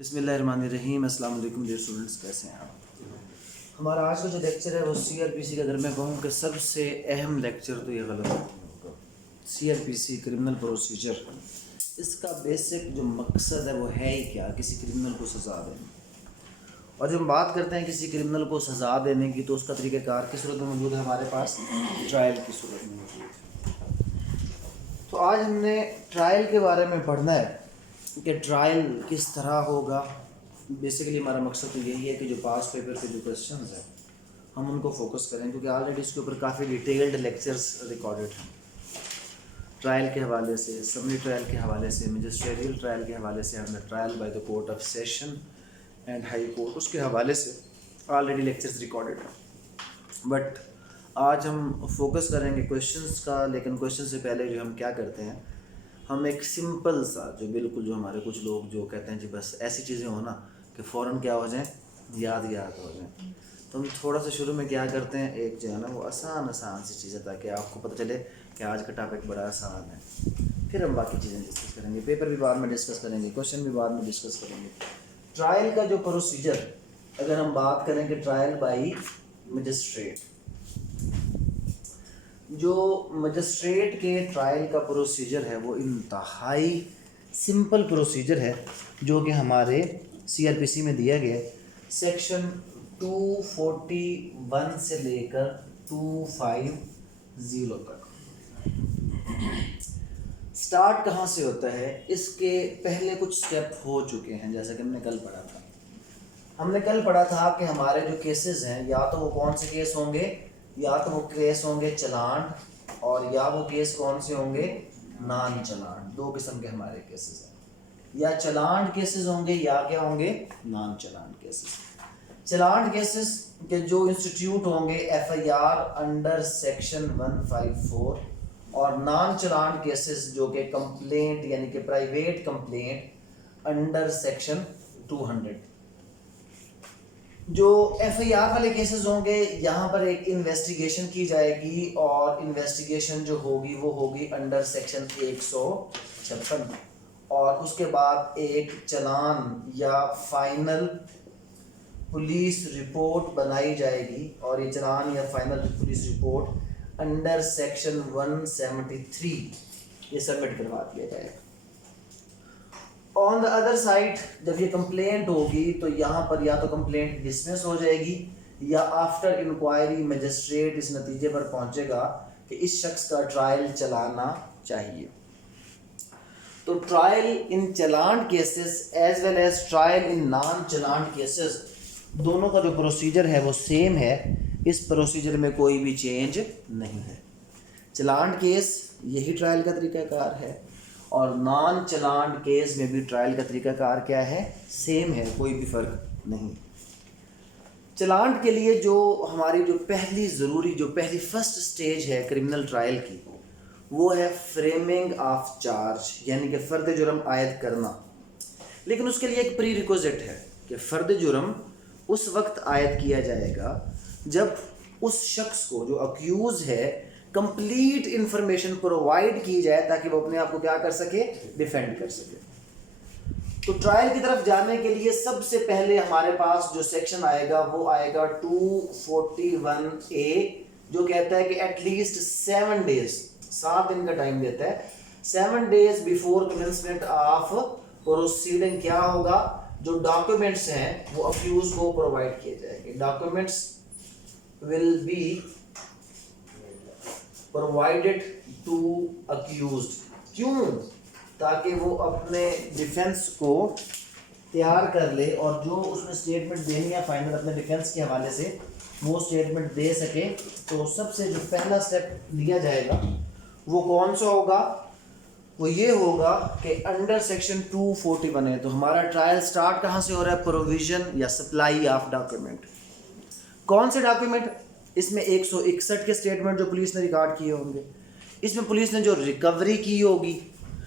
बिस्मिल्लाहिर्रहमानिर्रहीम। अस्सलाम वालेकुम डियर स्टूडेंट्स, कैसे हैं आप? हमारा आज का जो लेक्चर है वो सीआरपीसी का, अगर मैं कहूँ कि सबसे अहम लेक्चर, तो ये गलत होगा। सीआरपीसी क्रिमिनल प्रोसीजर, इसका बेसिक जो मकसद है वो है ही क्या? किसी क्रिमिनल को सज़ा देना। और जब हम बात करते हैं किसी क्रिमिनल को सज़ा देने की, तो उसका तरीक़ाकार किस सूरत में मौजूद है हमारे पास? ट्रायल की सूरत में मौजूद है। तो आज हमने ट्रायल के बारे में पढ़ना है कि ट्रायल किस तरह होगा। बेसिकली हमारा मकसद तो यही है कि जो पास पेपर के जो क्वेश्चंस हैं हम उनको फोकस करें, क्योंकि ऑलरेडी इसके ऊपर काफ़ी डिटेल्ड लेक्चर्स रिकॉर्डेड हैं। ट्रायल के हवाले से, समरी ट्रायल के हवाले से, मैजिस्ट्रेरियल ट्रायल के हवाले से, and the trial by the court of session and high court, उसके हवाले से ऑलरेडी लेक्चर्स रिकॉर्डेड हैं। बट आज हम फोकस करेंगे क्वेश्चंस का। लेकिन क्वेश्चन से पहले जो हम क्या करते हैं, हम एक सिंपल सा, जो बिल्कुल जो हमारे कुछ लोग जो कहते हैं जी बस ऐसी चीज़ें हो ना कि फ़ौरन क्या हो जाए, याद हो जाए, तो हम थोड़ा सा शुरू में क्या करते हैं, एक जो है ना वो आसान सी चीज़ें, ताकि आपको पता चले कि आज का टॉपिक बड़ा आसान है। फिर हम बाकी चीज़ें डिस्कस करेंगे, पेपर भी बाद में डिस्कस करेंगे, क्वेश्चन भी बाद में डिस्कस करेंगे। ट्रायल का जो प्रोसीजर, अगर हम बात करें कि ट्रायल बाई मजिस्ट्रेट, जो मजिस्ट्रेट के ट्रायल का प्रोसीजर है वो इंतहाई सिंपल प्रोसीजर है, जो कि हमारे सीआरपीसी में दिया गया है। सेक्शन 241 से लेकर 250 तक। स्टार्ट कहाँ से होता है? इसके पहले कुछ स्टेप हो चुके हैं, जैसा कि हमने कल पढ़ा था कि हमारे जो केसेस हैं, या तो वो कौन से केस होंगे, या तो वो केस होंगे चलान, और या वो केस कौन से होंगे, नॉन चलान। दो किस्म के हमारे केसेस हैं, या चलान केसेस होंगे या क्या होंगे, नॉन चलान केसेस। चलान केसेस के जो इंस्टीट्यूट होंगे एफआईआर अंडर सेक्शन 154, और नॉन चलान केसेस जो कि कंप्लेंट यानी कि प्राइवेट कंप्लेंट अंडर सेक्शन 200। जो एफआईआर वाले केसेस होंगे, यहाँ पर एक इन्वेस्टिगेशन की जाएगी, और इन्वेस्टिगेशन जो होगी वो होगी अंडर सेक्शन 156, और उसके बाद एक चलान या फाइनल पुलिस रिपोर्ट बनाई जाएगी, और ये चलान या final police report under section 173 ये सबमिट करवा दिया जाएगा। ऑन द अदर साइड, जब ये कंप्लेंट होगी तो यहाँ पर या तो कंप्लेंट डिसमिस हो जाएगी, या आफ्टर इंक्वायरी मजिस्ट्रेट इस नतीजे पर पहुंचेगा कि इस शख्स का ट्रायल चलाना चाहिए। तो trial in challan cases as well as trial in non challan cases, दोनों का जो प्रोसीजर है वो सेम है। इस प्रोसीजर में कोई भी चेंज नहीं है। चलान केस यही ट्रायल का तरीक़ाकार है, और नॉन चलान केस में भी ट्रायल का तरीक़ाकार क्या है, सेम है, कोई भी फ़र्क नहीं। चलान के लिए जो हमारी जो पहली फर्स्ट स्टेज है क्रिमिनल ट्रायल की, वो है फ्रेमिंग ऑफ चार्ज, यानी कि फ़र्द जुर्म आयद करना। लेकिन उसके लिए एक प्री रिक्विजिट है कि फ़र्द जुर्म उस वक्त आयद किया जाएगा जब उस शख्स को, जो अक्यूज़ है, कंप्लीट इंफॉर्मेशन प्रोवाइड की जाए, ताकि वो अपने आप को क्या कर सके, डिफेंड कर सके। तो ट्रायल की तरफ जाने के लिए सबसे पहले हमारे पास जो सेक्शन आएगा वो आएगा 241A, जो कहता है कि एटलीस्ट 7 डेज, 7 दिन का टाइम देता है। 7 days before commencement of proceeding क्या होगा, जो डॉक्यूमेंट्स हैं वो अक्यूज को प्रोवाइड किए जाएंगे। Documents will be provided to accused. क्यों? ताकि वो अपने डिफेंस को तैयार कर ले, और जो उसने स्टेटमेंट देनी है फाइनल अपने डिफेंस के हवाले से, वो स्टेटमेंट दे सके। तो सबसे जो पहला स्टेप लिया जाएगा वो कौन सा होगा, वो ये होगा कि अंडर सेक्शन 241 है। तो हमारा ट्रायल स्टार्ट कहाँ से हो रहा है? प्रोविजन या सप्लाई ऑफ डॉक्यूमेंट। कौन से डॉक्यूमेंट? इसमें 161 के स्टेटमेंट जो पुलिस ने रिकॉर्ड किए होंगे, इसमें पुलिस ने जो रिकवरी की होगी,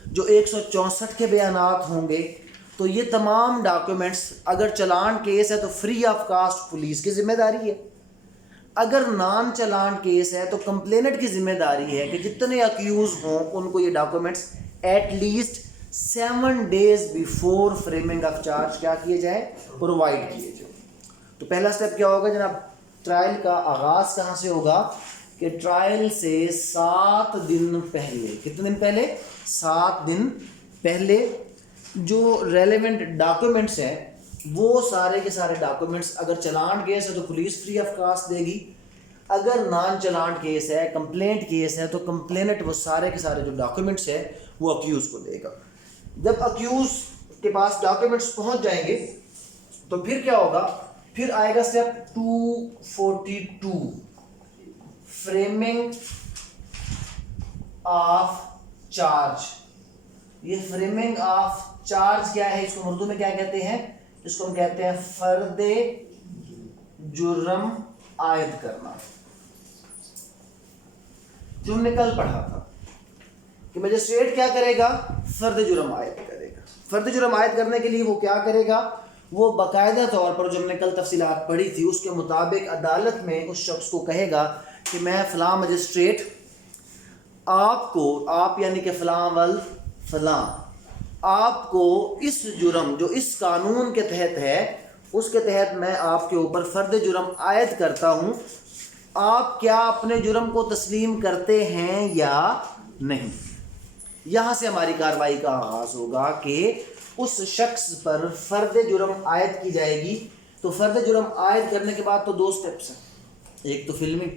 जो 164 के बयानात होंगे। तो ये तमाम डॉक्यूमेंट्स, अगर चलान केस है तो फ्री ऑफ कास्ट पुलिस की जिम्मेदारी है। अगर नॉन चलान केस है तो कंप्लेनेंट की जिम्मेदारी है कि जितने अक्यूज हों उनको ये documents at least 7 days before framing of charge क्या किए जाए, प्रोवाइड किए जाए। तो पहला स्टेप क्या होगा जनाब, ट्रायल का आगाज कहाँ से होगा कि ट्रायल से 7 दिन पहले, कितने दिन पहले, 7 दिन पहले जो रेलेवेंट डॉक्यूमेंट्स हैं वो सारे के सारे डॉक्यूमेंट्स, अगर चलान केस है तो पुलिस फ्री ऑफ कॉस्ट देगी, अगर नॉन चलान केस है, कंप्लेंट केस है, तो कंप्लेनेंट वो सारे के सारे जो डॉक्यूमेंट्स है वो अक्यूज को देगा। जब अक्यूज के पास डॉक्यूमेंट्स पहुंच जाएंगे तो फिर क्या होगा, फिर आएगा स्टेप 242, फ्रेमिंग ऑफ चार्ज। ये फ्रेमिंग ऑफ चार्ज क्या है, इसको उर्दू में क्या कहते हैं, इसको हम कहते हैं फर्दे जुर्म आयद करना। जो हमने कल पढ़ा था कि मजिस्ट्रेट क्या करेगा, फर्द जुर्म आयद करेगा। फर्द जुर्म आयद करने के लिए वो क्या करेगा, वो बाकायदा तौर पर जो हमने कल तफसीलात पढ़ी थी उसके मुताबिक अदालत में उस शख्स को कहेगा कि मैं फ़लाँ मजिस्ट्रेट आपको, आप यानी कि फ़लाँ वल फ़लाँ, आपको इस जुर्म जो इस कानून के तहत है उसके तहत मैं आपके ऊपर फ़र्द जुर्म आयद करता हूँ, आप क्या अपने जुर्म को तस्लीम करते हैं या नहीं। यहाँ से हमारी कार्रवाई का आगाज़ होगा कि उस शख्स पर फ़र्द जुर्म आयद की जाएगी। तो फ़र्द जुर्म आयद करने के बाद तो 2 स्टेप्स हैं, एक तो फिल्मी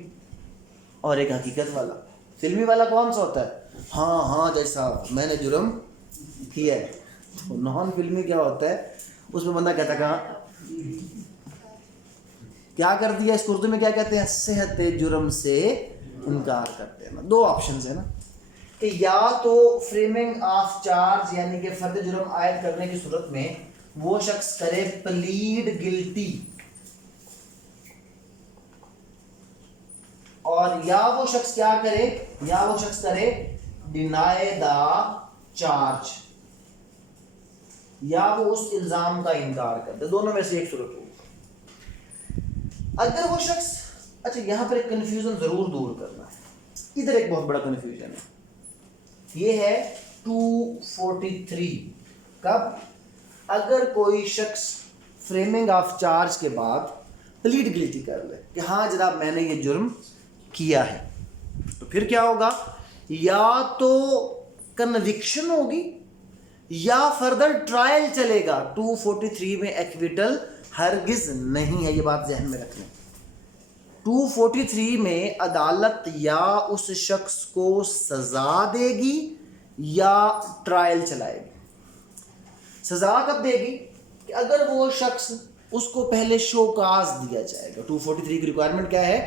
और एक हकीकत वाला। फिल्मी वाला कौन सा होता है, हाँ हाँ जज साहब मैंने जुर्म किया है। तो नॉन फिल्मी क्या होता है, उसमें बंदा कहता कहाँ क्या कर दिया, इस उर्दू में क्या कहते हैं, सेहत जुर्म से इनकार करते हैं ना। 2 ऑप्शन है ना, कि या तो फ्रेमिंग ऑफ चार्ज यानी कि फर्द जुर्म आयद करने की सूरत में वो शख्स करे प्लीड गिल्टी, और या वो शख्स क्या करे, या वो शख्स करे डिनाई द चार्ज, या वो उस इल्जाम का इनकार करते। दोनों में से एक सूरत होगी। अगर वो शख्स, अच्छा यहां पर एक कंफ्यूजन जरूर दूर करना है, इधर एक बहुत बड़ा कंफ्यूजन है, ये है 243। कब, अगर कोई शख्स फ्रेमिंग ऑफ चार्ज के बाद प्लीड गिल्टी कर ले कि हाँ जनाब मैंने ये जुर्म किया है, तो फिर क्या होगा, या तो कन्विक्शन होगी या फर्दर ट्रायल चलेगा। 243 में एक्विटल हरगिज नहीं है, ये बात जहन में रखना। 243 में अदालत या उस शख्स को सजा देगी या ट्रायल चलाएगी। सजा कब देगी, कि अगर वो शख्स, उसको पहले शोकाज दिया जाएगा। 243 की रिक्वायरमेंट क्या है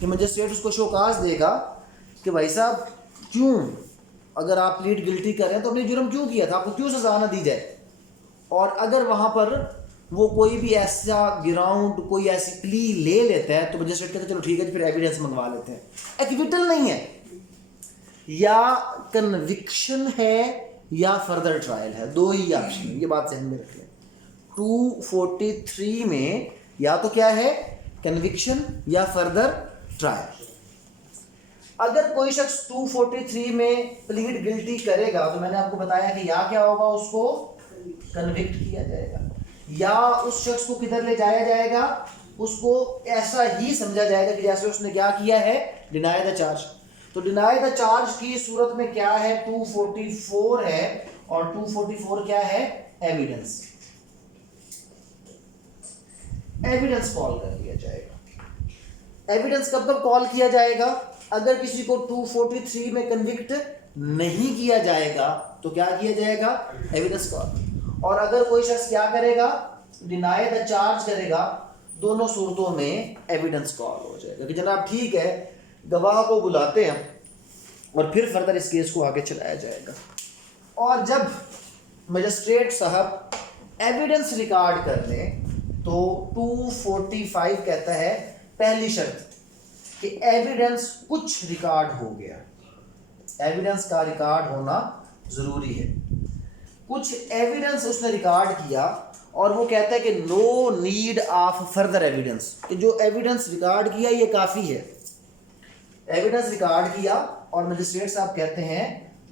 कि मजिस्ट्रेट उसको शोकाज देगा कि भाई साहब क्यों, अगर आप प्लीड गिल्टी करें तो अपनी जुर्म क्यों किया था, आपको क्यों सजा ना दी जाए। और अगर वहाँ पर वो कोई भी ऐसा ग्राउंड, कोई ऐसी प्ली ले लेता है तो मजिस्ट्रेट कहते हैं चलो ठीक है फिर एविडेंस मंगवा लेते हैं। एक्विटल नहीं है, या कन्विक्शन है या फर्दर ट्रायल है, 2 ही ऑप्शन है, ये बात ध्यान में रखें। 243 में या तो क्या है, कन्विक्शन या फर्दर ट्रायल। अगर कोई शख्स 243 में प्लीड गिल्टी करेगा तो मैंने आपको बताया कि या क्या होगा, उसको कन्विक्ट किया जाएगा, या उस शख्स को किधर ले जाया जाएगा, उसको ऐसा ही समझा जाएगा कि जैसे उसने क्या किया है, डिनाई द चार्ज। तो डिनाई द चार्ज की सूरत में क्या है, 244 है, और 244 क्या है, एविडेंस। एविडेंस कॉल कर लिया जाएगा। एविडेंस कब कब कॉल किया जाएगा, अगर किसी को 243 में कन्विक्ट नहीं किया जाएगा तो क्या किया जाएगा, एविडेंस कॉल। और अगर कोई शख्स क्या करेगा, डिनाई द चार्ज करेगा, दोनों सूरतों में एविडेंस कॉल हो जाएगा कि जनाब ठीक है, गवाह को बुलाते हैं और फिर फर्दर इस केस को आगे चलाया जाएगा। और जब मजिस्ट्रेट साहब एविडेंस रिकॉर्ड कर लें तो 245 कहता है पहली शर्त कि एविडेंस कुछ रिकॉर्ड हो गया। एविडेंस का रिकॉर्ड होना ज़रूरी है। कुछ एविडेंस उसने रिकॉर्ड किया और वो कहता है कि no need of further evidence, कि जो एविडेंस रिकॉर्ड किया ये काफ़ी है। एविडेंस रिकॉर्ड किया और मजिस्ट्रेट साहब कहते हैं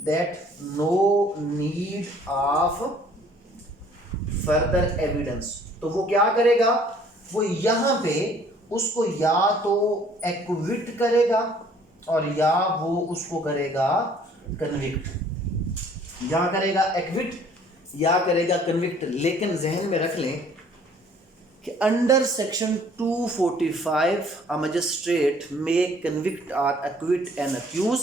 that no need of further evidence, तो वो क्या करेगा, वो यहाँ पे उसको या तो एक्विट करेगा और या वो उसको करेगा कन्विक्ट, या करेगा एक्विट या करेगा कन्विक्ट। लेकिन जहन में रख लें कि under section 245 a magistrate may convict और acquit an accused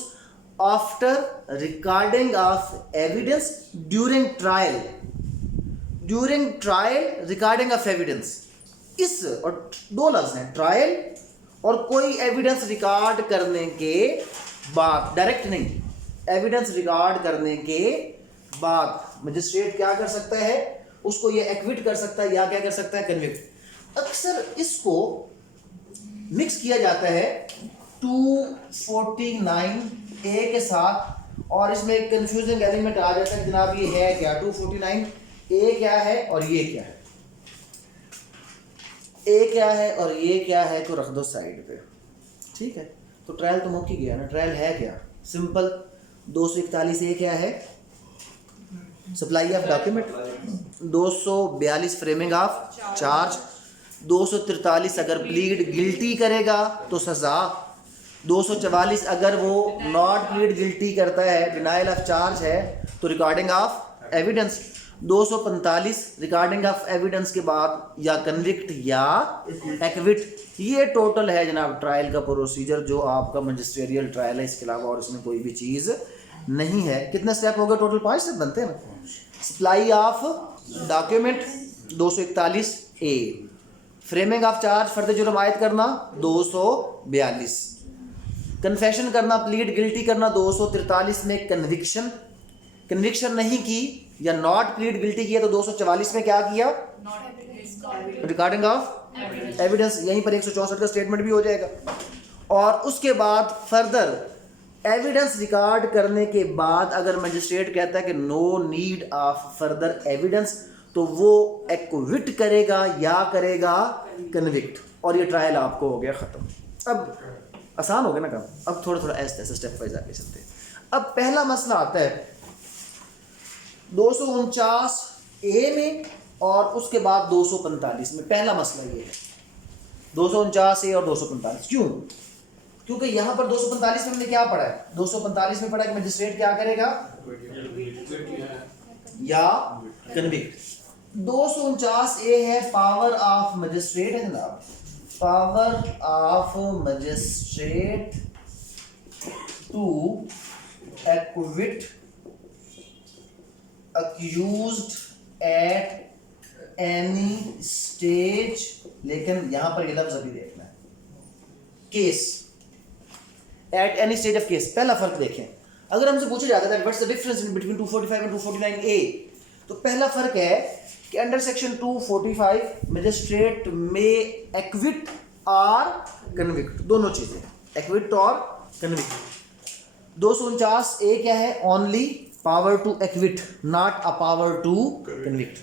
after recording of evidence during trial, recording of evidence. इस और दो लफ्ज हैं, ट्रायल और कोई एविडेंस रिकॉर्ड करने के बाद, डायरेक्ट नहीं, एविडेंस रिकॉर्ड करने के बाद मजिस्ट्रेट क्या कर सकता है, उसको ये एक्विट कर सकता है या क्या कर सकता है, कन्विक्ट। अक्सर इसको मिक्स किया जाता है 249 ए के साथ और इसमें एक कंफ्यूजिंग एलिमेंट आ जाता है, जनाब ये है क्या, 249 ए क्या है और ये क्या है, ए क्या है और ये क्या है, तो रख दो साइड पे, ठीक है। तो ट्रायल तो मुक्की गया ना, ट्रायल है क्या, सिंपल 241 ए क्या है, supply of document, 242 framing of charge, 243 अगर प्लीड गिल्टी करेगा तो सजा, 244 अगर वो नॉट प्लीड गिल्टी करता है, डिनाइल ऑफ चार्ज है, तो recording of evidence, 245 recording of evidence के बाद या कन्विक्ट या एक्विट। ये टोटल है जनाब ट्रायल का प्रोसीजर जो आपका मजिस्ट्रियल ट्रायल है, इसके अलावा और इसमें कोई भी चीज़ नहीं है। कितने स्टेप हो गए टोटल, 5 स्टेप बनते हैं ना। Supply of document 241 A, framing of charge फर्द जुर्म आयद करना 242, कन्फेशन करना प्लीड गिल्टी करना 243 में, कन्विक्शन नहीं की या नॉट प्लीड गिल्टी किया तो 244 में क्या किया, रिकॉर्डिंग ऑफ एविडेंस, यहीं पर 164 का स्टेटमेंट भी हो जाएगा। और उसके बाद फर्दर एविडेंस रिकॉर्ड करने के बाद अगर मजिस्ट्रेट कहता है कि no need of further evidence, तो वो एक्विट करेगा या करेगा कन्विक्ट, और ये ट्रायल आपको हो गया ख़त्म। अब आसान हो गया ना काम, अब थोड़ा थोड़ा ऐसे ऐसे स्टेप वाइज आगे चलते हैं। अब पहला मसला आता है 249 ए में और उसके बाद 245 में। पहला मसला ये है 249 ए और 245, क्यों, क्योंकि यहाँ पर 245 में हमने क्या पढ़ा है, 245 में पढ़ा कि मजिस्ट्रेट क्या करेगा या कन्विक्ट। 249 ए है पावर ऑफ मजिस्ट्रेट है जनाब, power of magistrate to acquit accused at any stage, लेकिन यहां पर ये लफ्ज अभी देखना है, case, at any stage of case। पहला फर्क देखें, अगर हमसे पूछा जाता है what's the difference between 245 and 249 A, तो पहला फर्क है कि अंडर सेक्शन 245 मजिस्ट्रेट में एक्विट और कन्विक्ट, दोनों चीजें, एक्विट और कन्विक्ट। 249 ए क्या है, only power to acquit, not a power to convict.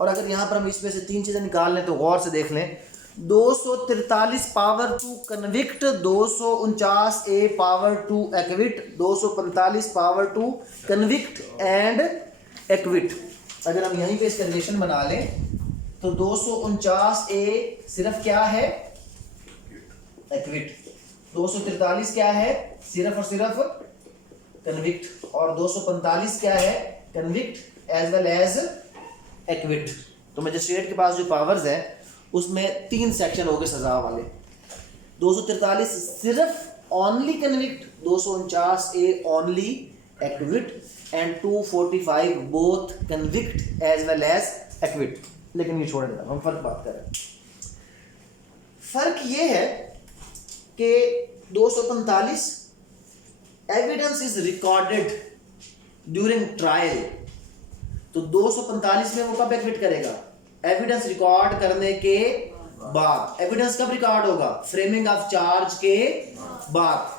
और अगर यहाँ पर हम इसमें से 3 चीज़ें निकाल लें तो गौर से देख लें, 243 power to convict, 249 A power to acquit, 245 power to convict and acquit. अगर हम यहीं पे इसका रिलेशन बना लें तो 249 ए सिर्फ क्या है, एक्विट, 243 क्या है, सिर्फ और सिर्फ कन्विक्ट, और 245 क्या है, convict as well as acquit. तो मजिस्ट्रेट के पास जो पावर्स हैं उसमें 3 सेक्शन हो गए सजा वाले। 243 सिर्फ only convict, 249 A only acquit and 245 both convict as well as acquit. लेकिन ये छोड़ देना, हम फर्क बात कर रहे हैं। फर्क ये है कि 245 evidence is recorded during trial, तो 245 में वो कब एक्विट करेगा, एविडेंस रिकॉर्ड करने के बाद। एविडेंस कब रिकॉर्ड होगा, फ्रेमिंग ऑफ चार्ज के बाद,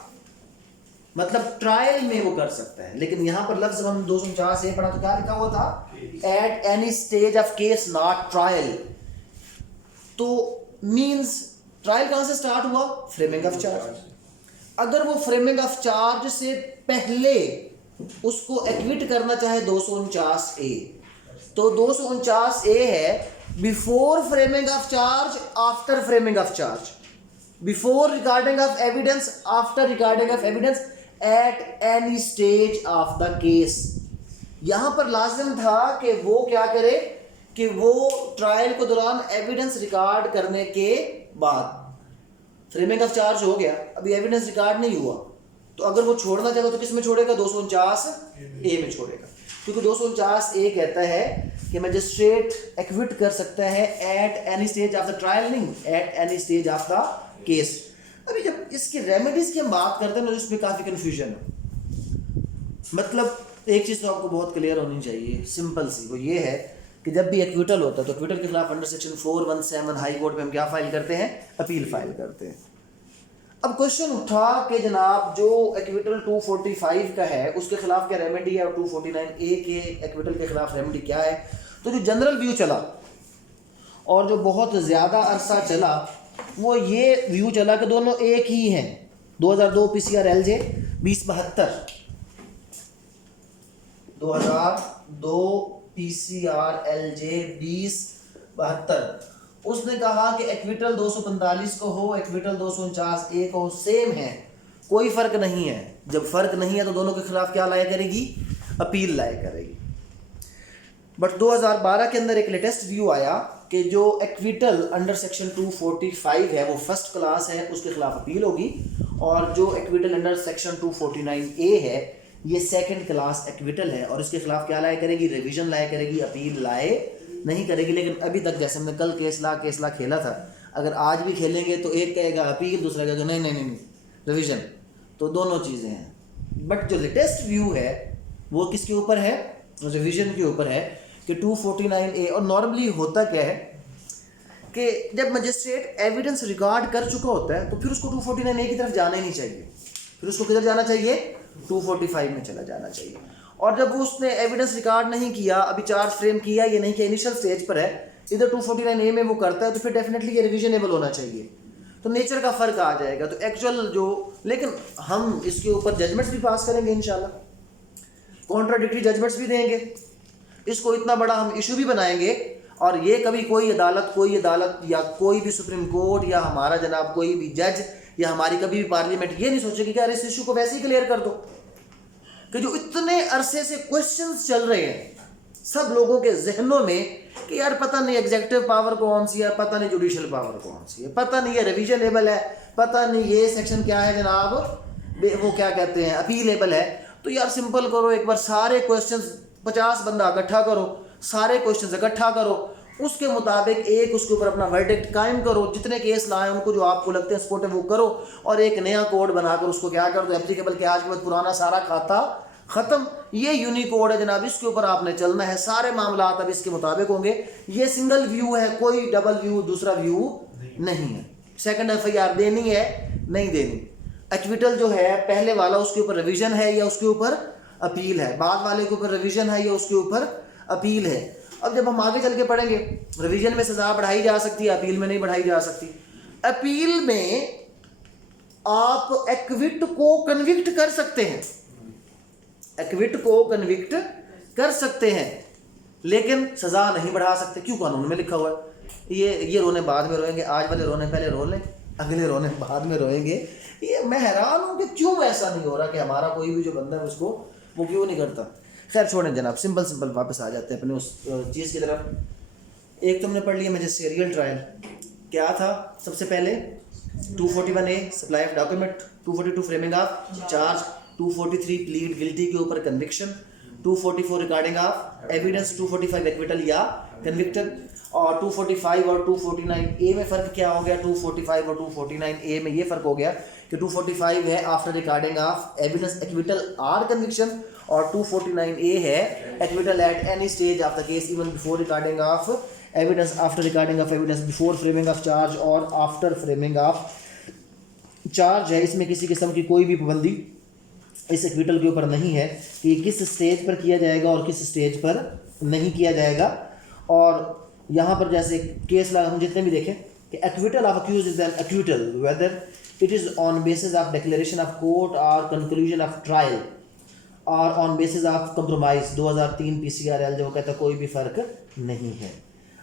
मतलब ट्रायल में वो कर सकता है। लेकिन यहां पर लफ्ज हम 249 से पढ़ा तो क्या लिखा हुआ था, eight any stage of case not trial. तो मींस ट्रायल कहां से स्टार्ट हुआ, फ्रेमिंग ऑफ चार्ज। अगर वो फ्रेमिंग ऑफ चार्ज से पहले उसको एक्विट करना चाहे 249A, तो 249A है before framing of charge, after framing of charge, before recording of evidence, after recording of evidence, eight any stage of the case. यहां पर लाजिम था कि वो क्या करे कि वो ट्रायल के दौरान एविडेंस रिकॉर्ड करने के बाद, फ्रेमिंग ऑफ चार्ज हो गया, अभी एविडेंस रिकॉर्ड नहीं हुआ, तो अगर वो छोड़ना चाहे तो किस में छोड़ेगा? 249A में छोड़ेगा, क्योंकि 249A कहता है कि मजिस्ट्रेट एक्विट कर सकता है at any stage of the trial, नहीं at any stage of the case. अभी जब इसकी रेमेडीज की हम बात करते हैं तो इसमें काफ़ी कन्फ्यूजन है। मतलब एक चीज़ तो आपको बहुत क्लियर होनी चाहिए, सिंपल सी, वो ये है कि जब भी एक्विटल होता है तो एक्विटल के खिलाफ अंडर सेक्शन 417 हाई कोर्ट में हम क्या फाइल करते हैं? अपील फाइल करते हैं। अब क्वेश्चन उठा कि जनाब जो एक्विटल 245 का है उसके खिलाफ क्या रेमेडी है और 249A के एक्विटल के खिलाफ रेमेडी क्या है? तो जो जनरल व्यू चला और जो बहुत ज़्यादा अरसा चला वो ये व्यू चला कि दोनों एक ही हैं। 2002 PCR LJ 2072, 2002 PCR LJ 2072, उसने कहा कि एक्विटल 245 को हो, एक्विटल 249A को हो, सेम है, कोई फ़र्क नहीं है। जब फ़र्क नहीं है तो दोनों के खिलाफ क्या लाया करेगी? अपील लाया करेगी। बट 2012 के अंदर एक लेटेस्ट व्यू आया कि जो एक्विटल अंडर सेक्शन 245 है वो फर्स्ट क्लास है, उसके खिलाफ अपील होगी, और जो एक्विटल अंडर सेक्शन 249A है ये सेकंड क्लास एक्विटल है और इसके खिलाफ क्या लाया करेगी? रिवीजन लाया करेगी, अपील लाए नहीं करेगी। लेकिन अभी तक जैसे हमने कल केस ला खेला था, अगर आज भी खेलेंगे तो एक कहेगा अपील, दूसरा कहेगा नहीं नहीं नहीं रिवीजन, तो दोनों चीज़ें हैं। बट जो लेटेस्ट व्यू है वो किसके ऊपर है? रिवीजन के ऊपर है कि 249A। और नॉर्मली होता क्या है कि जब मजिस्ट्रेट एविडेंस रिकॉर्ड कर चुका होता है तो फिर उसको 249A की तरफ जाना ही नहीं चाहिए, फिर उसको किधर जाना चाहिए? 245 में चला जाना चाहिए। और जब उसने एविडेंस रिकॉर्ड नहीं किया, अभी चार्ज फ्रेम किया ये नहीं किया, इनिशियल स्टेज पर है, इधर 249A में वो करता है, तो फिर डेफिनेटली ये रिविजनेबल होना चाहिए। तो नेचर का फ़र्क आ जाएगा। तो एक्चुअल जो, लेकिन हम इसके ऊपर जजमेंट्स भी पास करेंगे इंशाल्लाह, कॉन्ट्राडिक्टरी जजमेंट्स भी देंगे, इसको इतना बड़ा हम इशू भी बनाएंगे। और ये कभी कोई अदालत या कोई भी सुप्रीम कोर्ट या हमारा जनाब कोई भी जज या हमारी कभी भी पार्लियामेंट ये नहीं सोचेगी कि यार इस इशू को वैसे ही क्लियर कर दो, कि जो इतने अरसे से क्वेश्चंस चल रहे हैं सब लोगों के जहनों में कि यार पता नहीं एग्जीक्यूटिव पावर कौन सी है, पता नहीं जुडिशियल पावर कौन सी है, पता नहीं ये रिविजनेबल है, पता नहीं ये सेक्शन क्या है जनाब, वो क्या कहते हैं अपीलेबल है। तो यार सिंपल करो, एक बार सारे क्वेश्चंस 50 बंदा इकट्ठा करो, सारे क्वेश्चंस इकट्ठा करो, उसके मुताबिक एक उसके ऊपर अपना वर्डिक्ट कायम करो, जितने केस लाए उनको जो आपको लगते हैं स्पोर्ट है वो करो, और एक नया कोड बनाकर उसको क्या कर दो एप्लीकेबल, के आज के बाद पुराना सारा खाता ख़त्म। ये यूनिकोड है जनाब, इसके ऊपर आपने चलना है, सारे मामला अब इसके मुताबिक होंगे। ये सिंगल व्यू है, कोई डबल व्यू दूसरा व्यू नहीं है। सेकंड FIR देनी है नहीं देनी, एक्विटल जो है पहले वाला उसके ऊपर रिवीजन है या उसके ऊपर अपील है, बाद वाले के ऊपर रिवीजन है या उसके ऊपर अपील है। अब जब हम आगे चल के पढ़ेंगे, रिवीजन में सजा बढ़ाई जा सकती है, अपील में नहीं बढ़ाई जा सकती। अपील में आप एक्विट को कन्विक्ट कर सकते हैं, एक्विट को कन्विक्ट कर सकते हैं, लेकिन सजा नहीं बढ़ा सकते। क्यों? कानून में लिखा हुआ है। ये रोने बाद में रोएंगे, आज वाले रोने पहले रो लें, अगले रोने बाद में रोएंगे। ये मैं हैरान हूँ कि क्यों ऐसा नहीं हो रहा कि हमारा कोई भी जो बंदा है उसको वो क्यों नहीं करता। खैर छोड़ें जनाब, सिंपल वापस आ जाते हैं अपने उस चीज़ की तरफ। एक तुमने पढ़ लिया मैजिस्ट्रियल ट्रायल क्या था। सबसे पहले 241A supply of document, 242 framing of charge, 243 plead guilty के ऊपर conviction, 244 recording of evidence, 245 acquittal या कन्विक्टन। और 245 और 249A में फ़र्क क्या हो गया? 245 और 249A में ये फ़र्क हो गया कि 245 है after recording of evidence acquittal or conviction, और 249A है acquittal at any stage of the case even before recording of evidence, after recording of evidence, before framing of charge और आफ्टर फ्रेमिंग ऑफ चार्ज है। इसमें किसी किस्म की कोई भी पाबंदी इस एक्विटल के ऊपर नहीं है कि किस स्टेज पर किया जाएगा और किस स्टेज पर नहीं किया जाएगा। और यहाँ पर जैसे केस हम जितने भी देखें कि acquittal of accuse is an acquittal whether it is on basis of declaration of court और कंक्लूजन ऑफ ट्रायल। और on basis of compromise 2003 PCRL जो कहता है कोई भी फ़र्क नहीं है।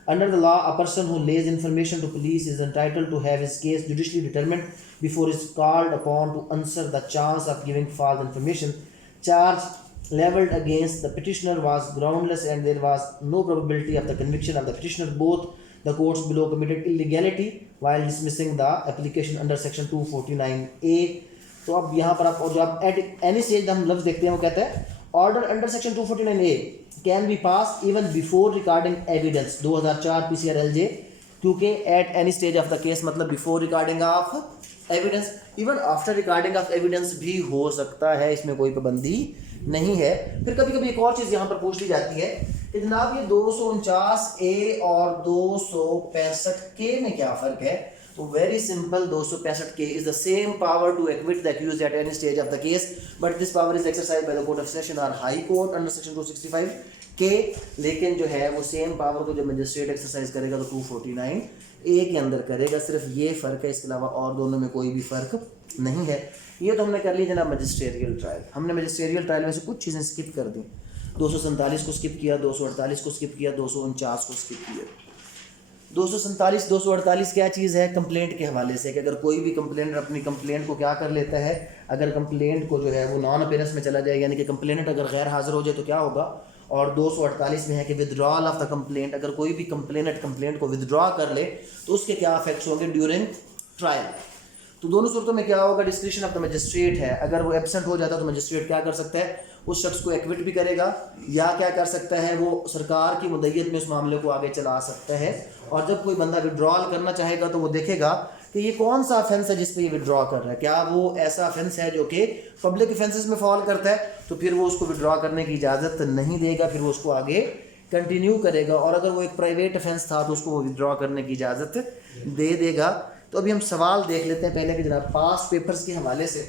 Under the law, a person who lays information to police is entitled to have his case judicially determined before he is called upon to answer the chance of giving false information. Charge leveled against the petitioner was groundless and there was no probability of the conviction of the petitioner. Both the courts below committed illegality while dismissing the application under section 249A. तो अब यहाँ पर आप और जो आप eight any stage हम लफ्ज़ देखते हैं वो कहते हैं order under section 249A can be pass even before recording evidence 2004 PCRLJ, क्योंकि at any stage of the case मतलब before recording of evidence, even after recording of evidence भी हो सकता है, इसमें कोई पाबंदी नहीं है। फिर कभी कभी एक और चीज़ यहाँ पर पूछ ली जाती है कि जनाब ये 249A और 265K में क्या फ़र्क है? तो very simple, 265K is the same power to acquit the accused at any stage of the case, but this power is exercised by the court of session or high court under section 265K। लेकिन जो है वो same power को जब magistrate exercise करेगा तो 249A के अंदर करेगा, सिर्फ ये फ़र्क है, इसके अलावा और दोनों में कोई भी फ़र्क नहीं है। ये तो हमने कर ली जनाब मजिस्ट्रियल ट्रायल। हमने मजिस्ट्रियल ट्रायल में से कुछ चीज़ें स्किप कर दी, 247 को स्किप किया, 248 को स्किप किया, 249 को स्किप किया। 247 248 क्या चीज़ है? कंप्लेंट के हवाले से कि अगर कोई भी कंप्लेंट अपनी कंप्लेंट को क्या कर लेता है, अगर कंप्लेंट को जो है वो नॉन अपीयरेंस में चला जाए, यानी कि कंप्लेंट अगर गैर हाजिर हो जाए तो क्या होगा। और 248 में है कि विदड्रॉल ऑफ द कंप्लेंट, अगर कोई भी कंप्लेंट को विदड्रॉ कर ले तो उसके क्या इफेक्ट्स होंगे ड्यूरिंग ट्रायल। तो दोनों सूरतों में क्या होगा, डिस्क्रिप्शन ऑफ द मजिस्ट्रेट है, अगर वो एब्सेंट हो जाता है तो मजिस्ट्रेट क्या कर सकता है, उस शख्स को एक्विट भी करेगा या क्या कर सकता है, वो सरकार की मुद्दत में उस मामले को आगे चला सकता है। और जब कोई बंदा विड्रॉल करना चाहेगा तो वो देखेगा कि ये कौन सा ऑफेंस है जिस पे ये विड्रॉ कर रहा है, क्या वो ऐसा ऑफेंस है जो कि पब्लिक ऑफेंसेस में फॉल करता है, तो फिर वो उसको विड्रॉ करने की इजाज़त नहीं देगा, फिर वो उसको आगे कंटिन्यू करेगा। और अगर वो एक प्राइवेट ऑफेंस था तो उसको वो विड्रॉ करने की इजाज़त दे देगा। तो अभी हम सवाल देख लेते हैं पहले कि जनाब पास्ट पेपर्स के हवाले से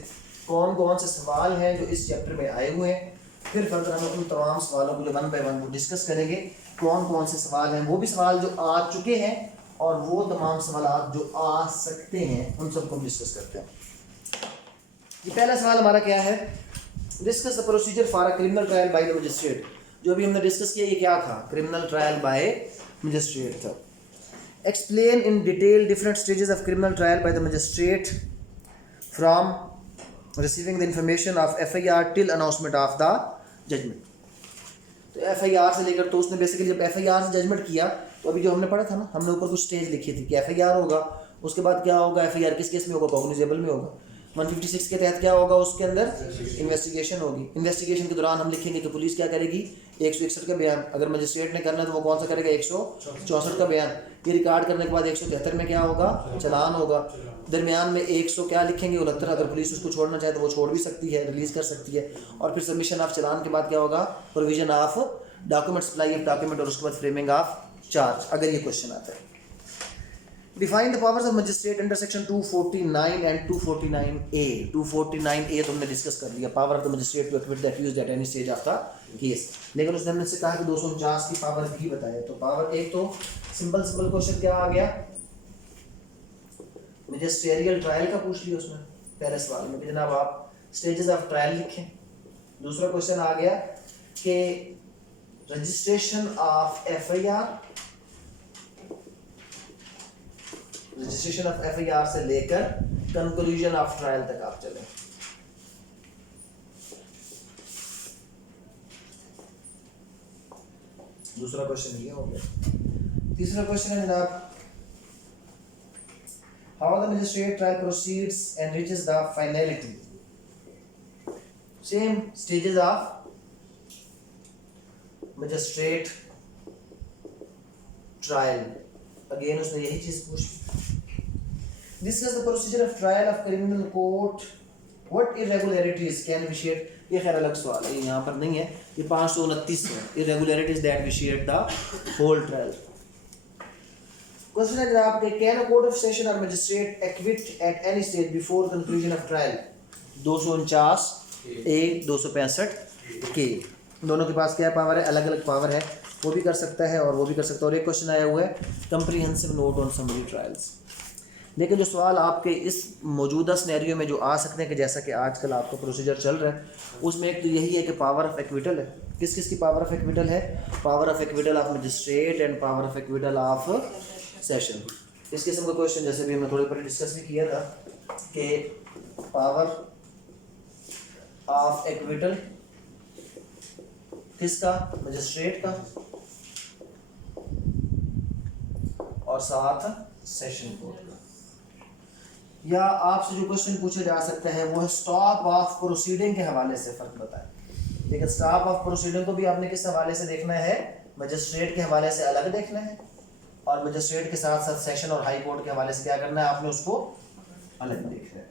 कौन कौन से सवाल हैं जो इस चैप्टर में आए हुए हैं, फिर फर्दर हम उन तमाम सवालों को वन बाय वन को डिस्कस करेंगे, कौन कौन से सवाल हैं, वो भी सवाल जो आ चुके हैं और वो तमाम सवाल जो आ सकते हैं उन सबको डिस्कस करते हैं। ये पहला सवाल हमारा क्या है, discuss the procedure for a criminal trial by the magistrate. जो अभी हमने डिस्कस किया ये क्या था, क्रिमिनल ट्रायल बाय मजिस्ट्रेट था। Explain in detail different stages of criminal trial by the magistrate from receiving the information of FIR till announcement of the judgment. तो FIR से लेकर, तो उसने बेसिकली जब FIR से जजमेंट किया तो अभी जो हमने पढ़ा था ना, हमने ऊपर कुछ स्टेज लिखी थी कि FIR होगा, उसके बाद क्या होगा, FIR किस केस में होगा, कॉग्निजेबल में होगा। 156 के तहत क्या होगा, उसके अंदर इन्वेस्टिगेशन होगी। इन्वेस्टिगेशन के दौरान हम लिखेंगे कि पुलिस क्या करेगी, 161 का बयान, अगर मजिस्ट्रेट ने करना है तो वो कौन सा करेगा, 164 का बयान। ये रिकॉर्ड करने के बाद 173 में क्या होगा, चालान होगा। दरमियान में 100 क्या लिखेंगे, 69। अगर पुलिस उसको छोड़ना चाहे तो वो छोड़ भी सकती है, रिलीज़ कर सकती है। और फिर सबमिशन ऑफ चालान के बाद क्या होगा, provision of document, supply of document, और उसके बाद फ्रेमिंग ऑफ चार्ज, अगर ये क्वेश्चन आता है। Define the powers of magistrate under section 249 and 249A। 249A तो हमने डिस्कस कर लिया, power of the magistrate to acquit the accused at any stage of the case. लेकिन उसने हमने से कहा कि 249 की पावर भी बताया। तो पावर एक तो सिंपल क्वेश्चन क्या आ गया, मजिस्ट्रियल ट्रायल का पूछ लिया उसने पहले सवाल में कि जनाब आप स्टेजेस ऑफ ट्रायल लिखें। दूसरा क्वेश्चन आ गया कि रजिस्ट्रेशन ऑफ FIR से लेकर कंक्लूजन ऑफ ट्रायल तक आप चलें। दूसरा क्वेश्चन ये हो गया। तीसरा क्वेश्चन है जनाब, how the magistrate trial proceeds and reaches the finality. Same stages of magistrate trial. Again उसने यही चीज पूछी। Discuss the procedure of trial of criminal court. What irregularities can vitiate? ये खैर अलग सवाल है, ये यहाँ पर नहीं है, ये 529 है। Irregularities that vitiate the whole trial. Question है जनाब कि can a court of session or magistrate acquit at any stage before conclusion of trial. 249A 265K दोनों के पास क्या पावर है, अलग अलग पावर है, वो भी कर सकता है और वो भी कर सकता है। और एक क्वेश्चन आया हुआ है comprehensive note on summary trials. लेकिन जो सवाल आपके इस मौजूदा सिनेरियो में जो आ सकते हैं कि जैसा कि आजकल आपका प्रोसीजर चल रहा है, उसमें एक तो यही है कि पावर ऑफ एक्विटल है। किस किस की पावर ऑफ एक्विटल है? Power of acquittal of magistrate and power of acquittal of session. इस किस्म का क्वेश्चन जैसे भी हमने थोड़ी पहले डिस्कस भी किया था कि पावर ऑफ एक्विटल किसका? मजिस्ट्रेट का, और साथ सेशन कोर्ट का। या आपसे जो क्वेश्चन पूछा जा सकता है वो है स्टॉप ऑफ प्रोसीडिंग के हवाले से फ़र्क बताएं। लेकिन स्टॉप ऑफ प्रोसीडिंग को भी आपने किस हवाले से देखना है? मजिस्ट्रेट के हवाले से अलग देखना है, और मजिस्ट्रेट के साथ साथ सेशन और हाई कोर्ट के हवाले से क्या करना है? आपने उसको अलग देखना है।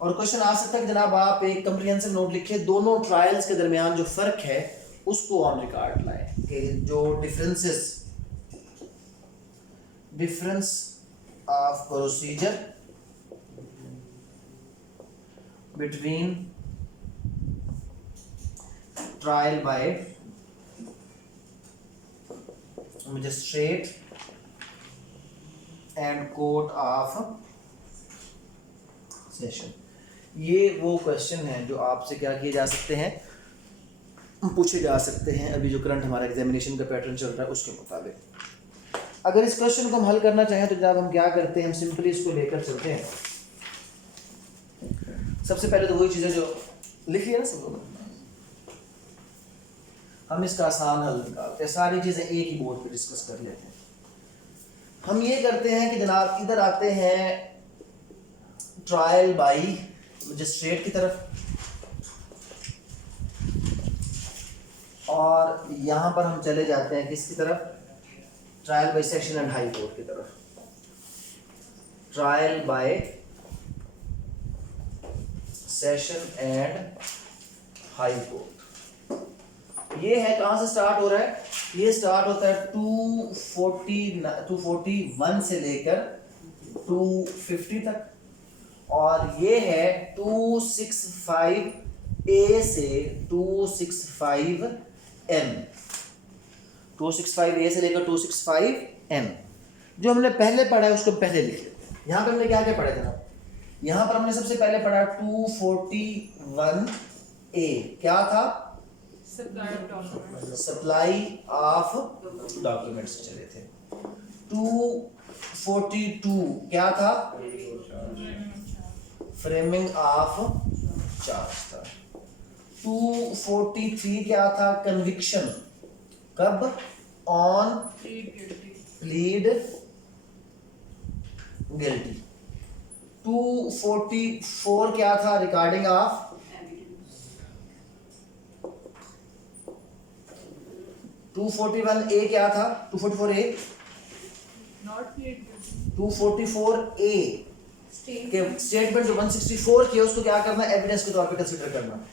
और क्वेश्चन आ सकता है कि जनाब आप एक कंप्रिहेंसिव नोट लिखिए, दोनों ट्रायल्स के दरमियान जो फ़र्क है उसको ऑन रिकॉर्ड लाएं कि जो difference of procedure between trial by magistrate and court of session, ये वो क्वेश्चन हैं जो आपसे क्या किए जा सकते हैं? पूछे जा सकते हैं अभी जो करंट हमारा एग्जामिनेशन का पैटर्न चल रहा है उसके मुताबिक। अगर इस क्वेश्चन को हम हल करना चाहें तो जनाब हम क्या करते हैं? हम सिंपली इसको लेकर चलते हैं। सबसे पहले तो वही चीज़ें जो लिख लिया ना सब लोगों ने, हम इसका आसान हल निकालते हैं, सारी चीज़ें एक ही बोर्ड पे डिस्कस कर लेते हैं। हम ये करते हैं कि जनाब इधर आते हैं ट्रायल बाई मजिस्ट्रेट की तरफ, और यहाँ पर हम चले जाते हैं किसकी तरफ? Trial by session and high court की तरफ। Trial by session and high court, ये है कहाँ से स्टार्ट हो रहा है? ये स्टार्ट होता है 241 से लेकर 250 तक, और ये है 265A से 265M। 265A से लेकर 265M जो हमने पहले पढ़ा है उसको पहले लिख लेते हैं। यहाँ पे हमने क्या क्या पढ़ा था? यहाँ पर हमने सबसे पहले पढ़ा 241A, क्या था? सप्लाई ऑफ डॉक्यूमेंट्स चले थे। 242 क्या था? फ्रेमिंग ऑफ चार्ज था। 243 क्या था? कन्विक्शन, कब? On plead guilty. 244 क्या था? रिकॉर्डिंग ऑफ 241A क्या था? 244A 244A के स्टेटमेंट जो 164 की है उसको क्या करना? एविडेंस के तौर पे कंसीडर करना।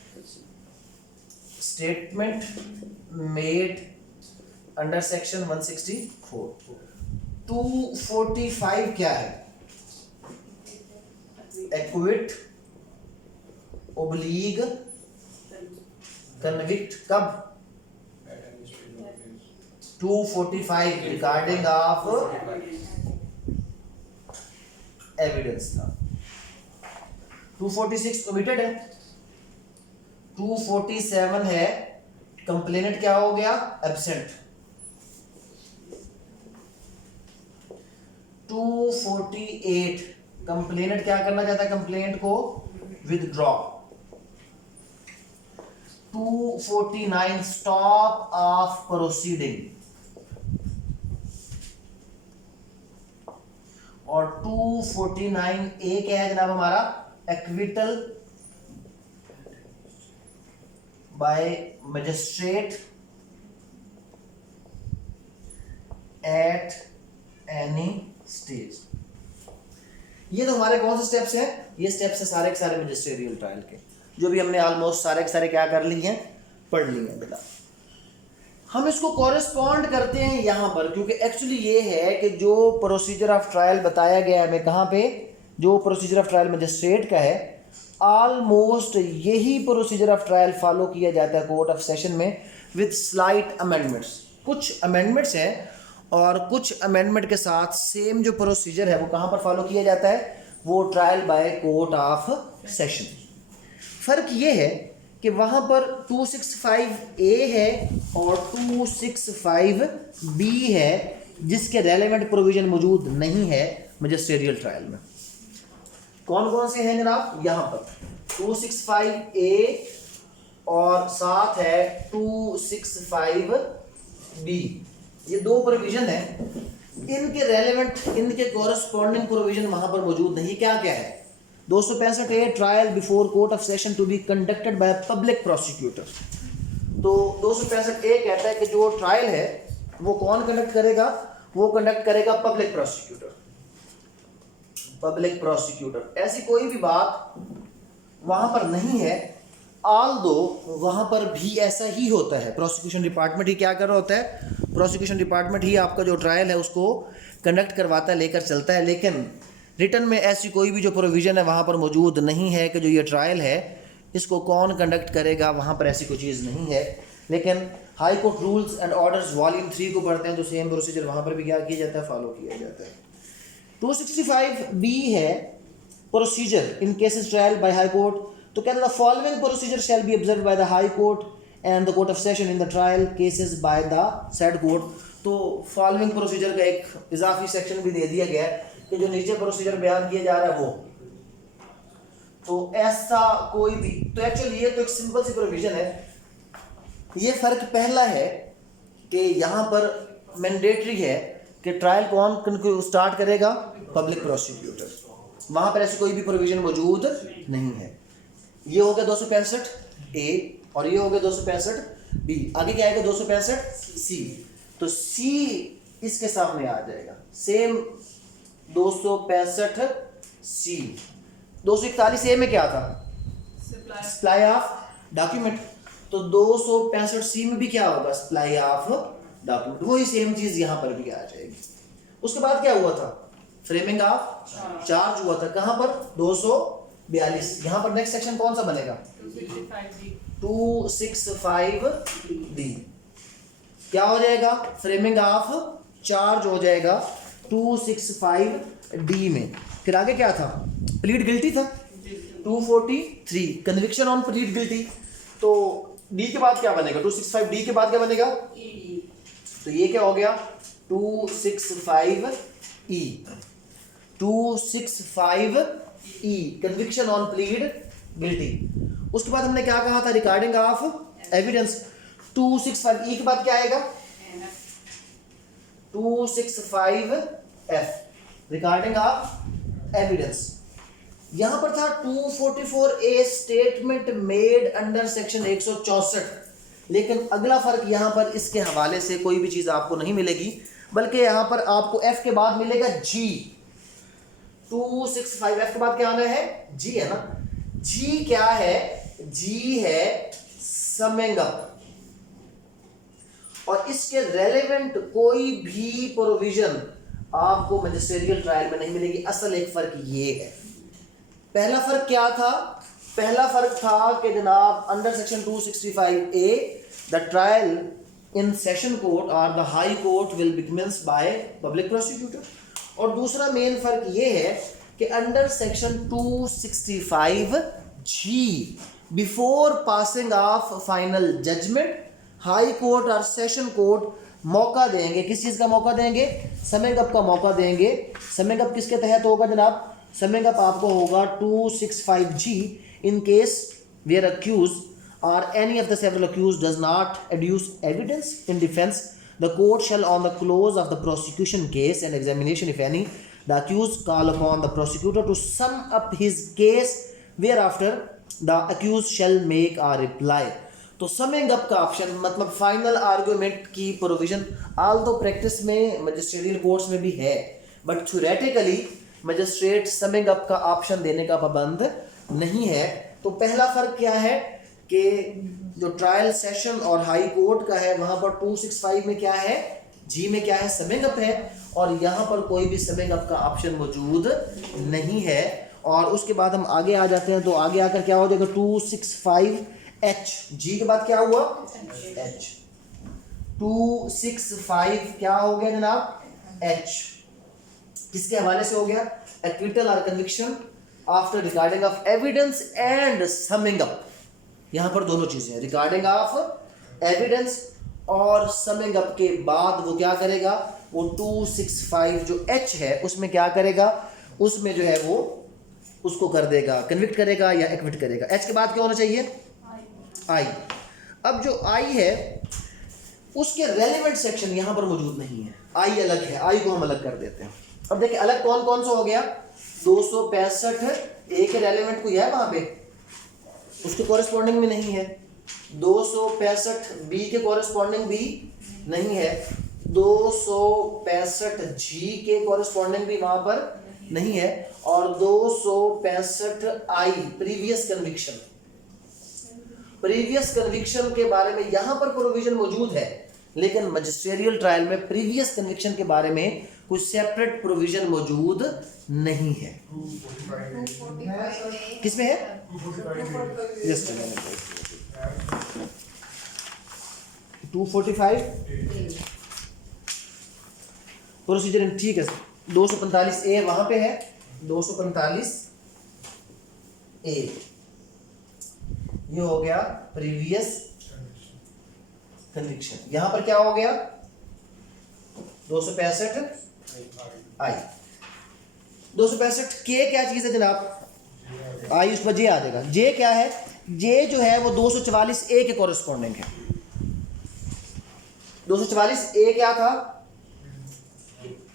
Statement made under section 164। 245 क्या है? एक्विट ओब्लीग कन्विक्ट, कब? 245 रिकॉर्डिंग ऑफ एविडेंस था। 246 ओमिटेड है। 247 है कंप्लेनेंट क्या हो गया? एब्सेंट। 248 कंप्लेनेंट क्या करना चाहता है? कंप्लेंट को विथड्रॉ। 249 स्टॉप ऑफ प्रोसीडिंग, और 249A क्या है जनाब हमारा? Acquittal by magistrate at any stage. ये तो हमारे कौन से स्टेप्स हैं? ये स्टेप्स है सारे के सारे मजिस्ट्रियल ट्रायल के, जो भी हमने ऑलमोस्ट सारे के सारे क्या कर लिए हैं? पढ़ लिए हैं बेटा। हम इसको कॉरेस्पॉन्ड करते हैं यहाँ पर, क्योंकि एक्चुअली ये है कि जो प्रोसीजर ऑफ ट्रायल बताया गया है हमें कहाँ पे? जो प्रोसीजर ऑफ ट्रायल मजिस्ट्रेट का है, ऑलमोस्ट यही प्रोसीजर ऑफ ट्रायल फॉलो किया जाता है कोर्ट ऑफ सेशन में विद स्लाइट अमेंडमेंट्स। कुछ अमेंडमेंट्स हैं और कुछ अमेंडमेंट के साथ सेम जो प्रोसीजर है वो कहाँ पर फॉलो किया जाता है, वो trial by court of session. फ़र्क ये है कि वहाँ पर 265A है और 265B है जिसके रेलेवेंट प्रोविजन मौजूद नहीं है मजिस्ट्रियल ट्रायल में। कौन कौन से हैं जनाब, यहाँ पर 265A और साथ है 265B, ये दो प्रोविजन है, इनके रेलेवेंट, इनके कॉरस्पॉन्डिंग प्रोविजन वहाँ पर मौजूद नहीं। क्या क्या है, 265A trial before court of session to be conducted by public prosecutor. तो 265A कहता है कि जो ट्रायल है वो कौन कंडक्ट करेगा, वो कंडक्ट करेगा पब्लिक प्रोसिक्यूटर। पब्लिक प्रोसिक्यूटर, ऐसी कोई भी बात वहां पर नहीं है, ऑल दो वहां पर भी ऐसा ही होता है। प्रोसिक्यूशन डिपार्टमेंट ही क्या कर रहा होता है, प्रोसिक्यूशन डिपार्टमेंट ही आपका जो ट्रायल है उसको कंडक्ट करवाता है, लेकर चलता है, लेकिन रिटन में ऐसी कोई भी जो प्रोविज़न है वहाँ पर मौजूद नहीं है कि जो ये ट्रायल है इसको कौन कंडक्ट करेगा, वहाँ पर ऐसी कोई चीज़ नहीं है। लेकिन high court rules and orders volume 3 को पढ़ते हैं तो सेम प्रोसीजर वहाँ पर भी क्या किया जाता है, फॉलो किया जाता है। 265B है procedure in cases trial by high court. तो कहता है the following procedure shall be observed by the high court and the court of session in the trial cases by the said court. तो following procedure का एक इजाफी section भी दे दिया गया है कि जो नीचे प्रोसीजर बयान किया जा रहा है वो, तो ऐसा कोई भी, तो एक्चुअली ये तो एक सिंपल सी प्रोविजन है। ये फर्क पहला है कि यहाँ पर मैंडेटरी है कि ट्रायल कौन स्टार्ट करेगा, पब्लिक प्रोसिक्यूटर, वहाँ पर ऐसी कोई भी प्रोविजन मौजूद नहीं है। ये हो गया 265A और ये हो गया 265B। आगे क्या आएगा 265C। तो C इसके सामने आ जाएगा, सेम 265C। 241A में क्या था, सप्लाई ऑफ डॉक्यूमेंट, तो 265C में भी क्या होगा, सप्लाई ऑफ डॉक्यूमेंट, वही सेम चीज यहाँ पर भी आ जाएगी। उसके बाद क्या हुआ था, फ्रेमिंग ऑफ चार्ज हुआ था, कहाँ पर 242। यहाँ पर नेक्स्ट सेक्शन कौन सा बनेगा, 265D। क्या हो जाएगा, फ्रेमिंग ऑफ चार्ज हो जाएगा 265D में। फिर आगे क्या था, प्लीड गिल्टी था 243, कन्विक्शन ऑन प्लीड गिल्टी। तो D के बाद क्या बनेगा, 265D के बाद क्या बनेगा, तो ये क्या हो गया 265E। 265E conviction on plead guilty. उसके बाद हमने क्या कहा था, रिकॉर्डिंग ऑफ एविडेंस। 265E के बाद क्या आएगा, 265F रिकॉर्डिंग ऑफ एविडेंस। यहां पर था 244A statement made under section 164, लेकिन अगला फर्क यहां पर इसके हवाले से कोई भी चीज आपको नहीं मिलेगी, बल्कि यहां पर आपको F के बाद मिलेगा G। 265F के बाद क्या आना है, G है ना। G क्या है, G है समिंग अप, और इसके रेलेवेंट कोई भी प्रोविजन आपको मैजिस्ट्रियल ट्रायल में नहीं मिलेगी। असल एक फर्क ये है, पहला फर्क क्या था, पहला फर्क था कि जनाब under section 265A the trial in session court or the high court will be commenced by public prosecutor. और दूसरा मेन फर्क ये है कि under section 265G before passing of final judgement high court or session court मौका देंगे, किस चीज़ का मौका देंगे, समिंग अप का मौका देंगे। समिंग अप किसके तहत होगा जनाब, समिंग अप आपको होगा 265G in case where accuse or any of the several accused does not adduce evidence in defense, the court shall on the close of the prosecution case and examination if any, the accused call upon the prosecutor to sum up his case, whereafter the accused shall make a reply। तो summing up का option मतलब final argument की provision all दो practice में magisterial courts में भी है, but theoretically magistrate summing up का ऑप्शन देने का पाबंद नहीं है। तो पहला फर्क क्या है कि जो ट्रायल सेशन और हाई कोर्ट का है वहां पर 265 में क्या है, जी में क्या है, समिंग अप है, और यहाँ पर कोई भी समिंग अप का ऑप्शन मौजूद नहीं है। और उसके बाद हम आगे आ जाते हैं, तो आगे आकर क्या हो जाएगा 265H, जी के बाद क्या हुआ H। 265 क्या हो गया जनाब, H किसके हवाले से हो गया, एक्विटल और conviction after recording of evidence and summing up. यहां पर दोनों चीजें हैं, रिकॉर्डिंग ऑफ एविडेंस और समिंग अप के बाद वो क्या करेगा, वो 265 जो H है उसमें क्या करेगा, उसमें जो है वो उसको कर देगा, कन्विक्ट करेगा या एक्विट करेगा। H के बाद क्या होना चाहिए, I। अब जो I है उसके रेलेवेंट सेक्शन यहां पर मौजूद नहीं है, I अलग है, I को हम अलग कर देते हैं। अब देखिए अलग कौन कौन सा हो गया, 265 A के रेलेवेंट कोई है वहां पे, उसके कॉरेस्पॉन्डिंग में नहीं है, 265 B के कॉरेस्पॉन्डिंग भी नहीं है, 265 G के कॉरेस्पॉन्डिंग भी वहां पर नहीं है, और 265 I प्रीवियस कन्विक्शन के बारे में यहां पर प्रोविजन मौजूद है, लेकिन मजिस्ट्रियल ट्रायल में प्रीवियस कन्विक्शन के बारे में कुछ सेपरेट प्रोविजन मौजूद नहीं है। किसमें है, यस 245 प्रोसीजर, ठीक है। 245 ए वहां पे है, 245 ए ये हो गया प्रीवियस कन्विक्शन। यहां पर क्या हो गया, 265 आई। 265 के क्या चीज है जनाब, आई उस पर जे आ जाएगा। जे क्या है, जे जो है वो 244 ए के कॉरेस्पॉन्डिंग है। 244 ए क्या था,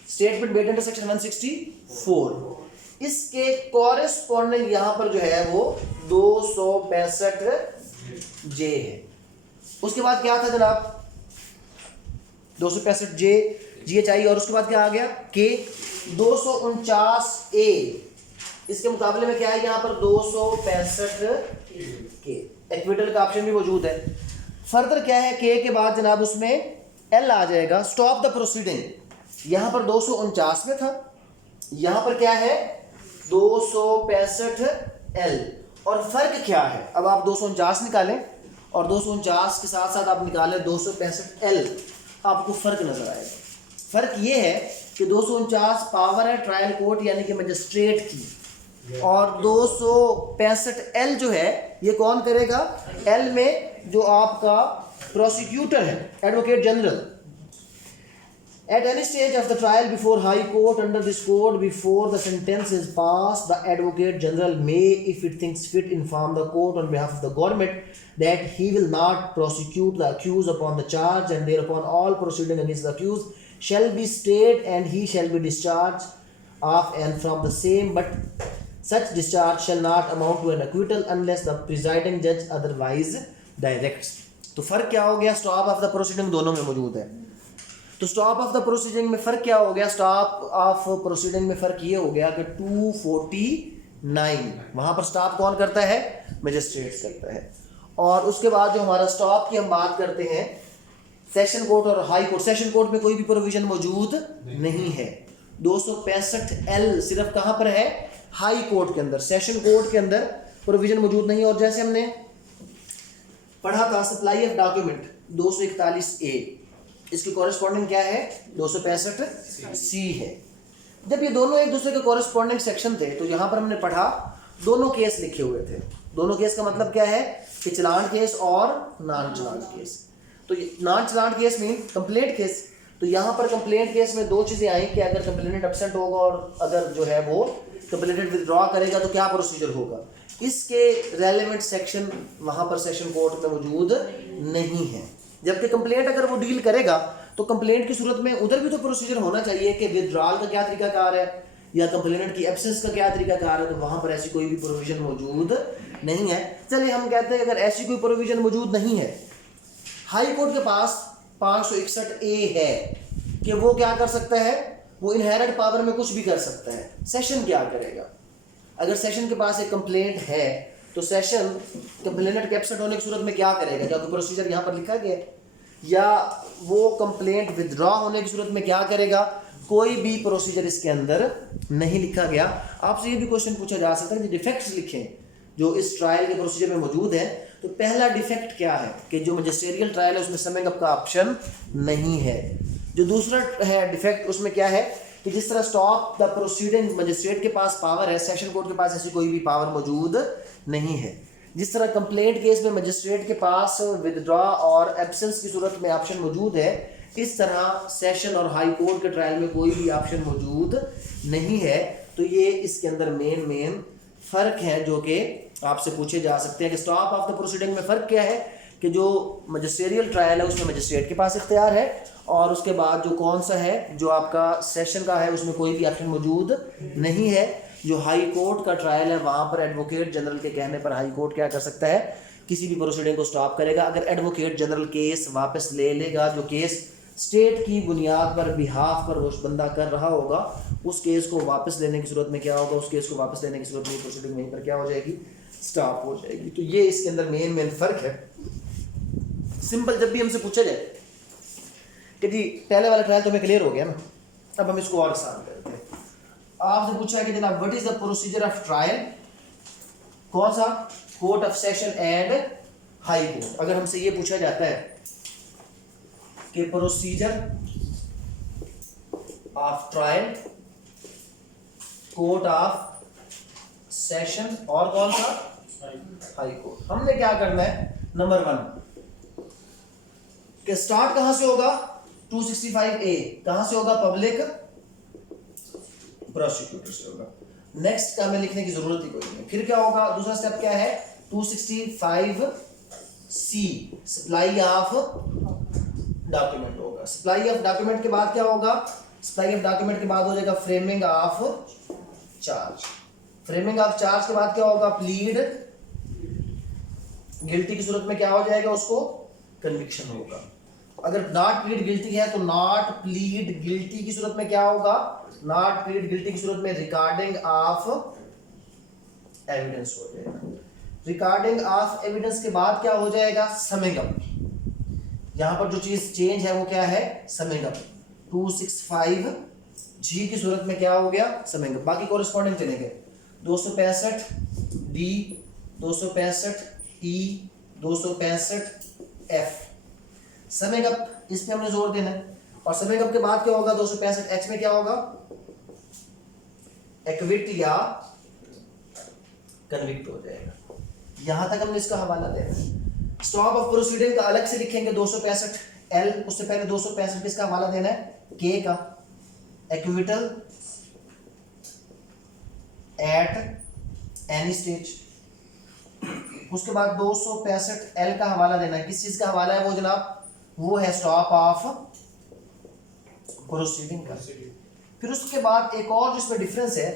स्टेटमेंट मेड अंडर सेक्शन 164, इसके कॉरेस्पॉन्डिंग यहां पर जो है वो 265 जे है। उसके बाद क्या था जनाब, 265 जे जी चाहिए, और उसके बाद क्या आ गया के। 249 ए इसके मुकाबले में क्या है यहाँ पर 265 के, एक्विटल का ऑप्शन भी मौजूद है। फर्दर क्या है, के के बाद जनाब उसमें एल आ जाएगा, स्टॉप द प्रोसीडिंग। यहाँ पर 249 में था, यहाँ पर क्या है 265 एल, और फर्क क्या है, अब आप 249 निकालें और 249 के साथ साथ आप निकालें 265 एल, आपको फर्क नजर आएगा। फर्क ये है कि 249 पावर है ट्रायल कोर्ट यानी कि मजिस्ट्रेट की, और 265 एल जो है ये कौन करेगा, एल में जो आपका प्रोसिक्यूटर है, advocate general. At any stage of the trial before High Court under this code, before the sentence is passed, the Advocate General may, if it thinks fit, inform the court on behalf of the government that he will not prosecute the accused upon the charge, and thereupon all proceeding against the accused shall be stayed and he shall be discharged of and from the same, but such discharge shall not amount to an acquittal unless the presiding judge otherwise directs। तो फर्क क्या हो गया, stop of the proceeding दोनों में मौजूद है। तो स्टॉप ऑफ द प्रोसीडिंग में फर्क क्या हो गया, स्टॉप ऑफ प्रोसीडिंग में फर्क ये हो गया कि 249 वहां पर स्टॉप कौन करता है, मजिस्ट्रेट करता है। और उसके बाद जो हमारा स्टॉप की हम बात करते हैं, सेशन कोर्ट और हाई कोर्ट, सेशन कोर्ट में कोई भी प्रोविजन मौजूद नहीं है। 265 एल सिर्फ कहां पर है, हाई कोर्ट के अंदर, सेशन कोर्ट के अंदर प्रोविजन मौजूद नहीं है। और जैसे हमने पढ़ा था सप्लाई ऑफ डॉक्यूमेंट 241 ए, इसकी कॉरेस्पॉन्डिंग क्या है 265 सी है। जब ये दोनों एक दूसरे के कॉरेस्पॉन्डिंग सेक्शन थे तो यहाँ पर हमने पढ़ा दोनों केस लिखे हुए थे। दोनों केस का मतलब क्या है कि चलान केस और नॉन चलान केस। तो नॉन चलान केस मीन कंप्लेंट केस। तो यहाँ पर कंप्लेंट केस में दो चीज़ें आई कि अगर कंप्लेनेंट एब्सेंट होगा और अगर जो है वो कंप्लेनेंट विथड्रॉ करेगा तो क्या प्रोसीजर होगा। इसके रेलेवेंट सेक्शन वहाँ पर सेशन कोर्ट में मौजूद नहीं है। जबकि कंप्लेंट अगर वो डील करेगा तो कंप्लेंट की सूरत में उधर भी तो प्रोसीजर होना चाहिए कि विथड्रॉल का क्या तरीकाकार है या कंप्लेनेंट की एब्सेंस का क्या तरीकाकार है। तो वहाँ पर ऐसी कोई भी प्रोविजन मौजूद नहीं है। चलिए हम कहते हैं अगर ऐसी कोई प्रोविजन मौजूद नहीं है, हाई कोर्ट के पास 561 ए है कि वो क्या कर सकता है, वो इनहेरेंट पावर में कुछ भी कर सकता है। सेशन क्या करेगा, अगर सेशन के पास एक कंप्लेंट है तो सेशन कंप्लेनेंट के एब्सेंट होने की सूरत में क्या करेगा, क्या कोई प्रोसीजर यहाँ पर लिखा गया है, या वो कंप्लेंट विथड्रॉ होने की सूरत में क्या करेगा, कोई भी प्रोसीजर इसके अंदर नहीं लिखा गया। आपसे ये भी क्वेश्चन पूछा जा सकता है कि डिफेक्ट्स लिखें जो इस ट्रायल के प्रोसीजर में मौजूद है, तो पहला डिफेक्ट क्या है कि जो मैजिस्ट्रियल ट्रायल है उसमें समिंग अप का ऑप्शन नहीं है। जो दूसरा है डिफेक्ट उसमें क्या है कि जिस तरह स्टॉप द प्रोसीडिंग मजिस्ट्रेट के पास पावर है, सेशन कोर्ट के पास ऐसी कोई भी पावर मौजूद नहीं है। जिस तरह कंप्लेंट केस में मजिस्ट्रेट के पास विदड्रॉ और एब्सेंस की सूरत में ऑप्शन मौजूद है, इस तरह सेशन और हाई कोर्ट के ट्रायल में कोई भी ऑप्शन मौजूद नहीं है। तो ये इसके अंदर मेन फ़र्क है जो कि आपसे पूछे जा सकते हैं कि स्टॉप ऑफ द प्रोसीडिंग में फ़र्क क्या है कि जो मजिस्ट्रियल ट्रायल है उसमें मजिस्ट्रेट के पास इख्तियार है, और उसके बाद जो कौन सा है जो आपका सेशन का है उसमें कोई भी ऑप्शन मौजूद नहीं है। जो हाई कोर्ट का ट्रायल है वहाँ पर एडवोकेट जनरल के कहने पर हाई कोर्ट क्या कर सकता है, किसी भी प्रोसीडिंग को स्टॉप करेगा। अगर एडवोकेट जनरल केस वापस ले लेगा, जो केस स्टेट की बुनियाद पर बिहाफ पर वो बंदा कर रहा होगा, उस केस को वापस लेने की सूरत में क्या होगा, उस केस को वापस लेने की सूरत में प्रोसीडिंग वहीं पर क्या हो जाएगी, स्टॉप हो जाएगी। तो ये इसके अंदर मेन फ़र्क है। सिंपल, जब भी हमसे पूछा जाए कि जी पहले वाला ट्रायल तो हमें क्लियर हो गया ना, अब हम इसको और आसान करते हैं। आपसे पूछा है कि जनाब what is the procedure of trial, कौन सा, court of session and high court. अगर हमसे ये पूछा जाता है कि procedure of trial, court of session और कौन सा, हाई कोर्ट, हमने क्या करना है, नंबर 1 कि स्टार्ट कहां से होगा, 265A कहां से होगा, पब्लिक प्रोसिक्यूटर से होगा। नेक्स्ट का हमें लिखने की जरूरत ही कोई नहीं। फिर क्या होगा, दूसरा स्टेप क्या है, 265C सप्लाई ऑफ डॉक्यूमेंट होगा। सप्लाई ऑफ डॉक्यूमेंट के बाद क्या होगा, सप्लाई ऑफ डॉक्यूमेंट के बाद हो जाएगा framing of charge. Framing of charge के बाद क्या होगा, प्लीड गिल्टी की सूरत में क्या हो जाएगा, उसको कन्विक्शन होगा। अगर नॉट प्लीड गिल्टी है तो नॉट प्लीड गिल्टी की सूरत में क्या होगा, नॉट प्लीड गिल्टी की सूरत में रिकॉर्डिंग ऑफ एविडेंस हो जाएगा। रिकॉर्डिंग ऑफ एविडेंस के बाद क्या हो जाएगा, समिंग अप। यहां पर जो चीज चेंज है वो क्या है, समिंग अप। 265G की सूरत में क्या हो गया, समिंग अप। बाकी कोरिस्पॉन्डिंग चलेंगे, 265D, 265E, 265F। Summing up, इस पे हमने जोर देना है। और समिंग अप के बाद क्या होगा, 265H में क्या होगा, एक्विट या कन्विक्ट हो जाएगा। यहां तक हमने इसका हवाला देना है। स्टॉप ऑफ प्रोसीडिंग का अलग से लिखेंगे 265L, उससे पहले 265 किसका हवाला देना है, K का, एक्विटल एट एनी स्टेज। उसके बाद 265L का हवाला देना है, किस चीज का हवाला है वो जनाब, वो है स्टॉप ऑफ प्रोसीडिंग का। फिर उसके बाद एक और जिसमें डिफरेंस है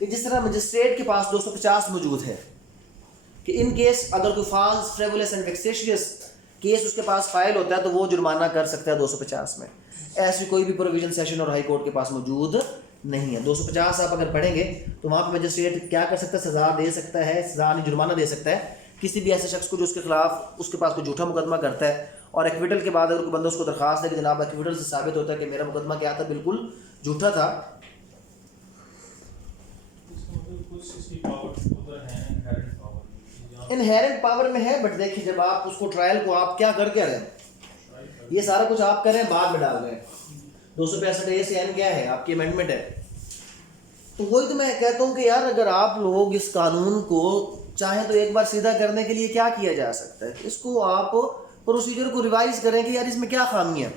कि जिस तरह मजिस्ट्रेट के पास 250 मौजूद है कि इन केस अगर कोई फॉल्स, फ्रिवोलस एंड वेक्सेशियस केस उसके पास फाइल होता है तो वो जुर्माना कर सकता है 250 में। ऐसी कोई भी प्रोविजन सेशन और हाई कोर्ट के पास मौजूद नहीं है। 250 आप अगर पढ़ेंगे तो वहाँ पे मजिस्ट्रेट क्या कर सकता है, सज़ा दे सकता है, सज़ा नहीं जुर्माना दे सकता है किसी भी ऐसे शख्स को जो उसके खिलाफ उसके पास कोई झूठा मुकदमा करता है। और एक्विटल के बाद अगर कोई बंदा उसको दरखास्त दे कि जनाब एक्विटल से साबित होता है कि मेरा मुकदमा क्या था, बिल्कुल झूठा था, इनहेरेंट पावर में है। बट देखिए जब आप उसको ट्रायल को आप क्या कर रहे हैं, ये सारा कुछ आप कर रहे हैं, बाद में डाल रहे हैं। 265A से N क्या है, आपकी अमेंडमेंट है। तो वही तो मैं कहता हूँ कि यार अगर आप लोग इस कानून को चाहें तो एक बार सीधा करने के लिए क्या किया जा सकता है, इसको आप प्रोसीजर को रिवाइज करें कि यार इसमें क्या खामी है,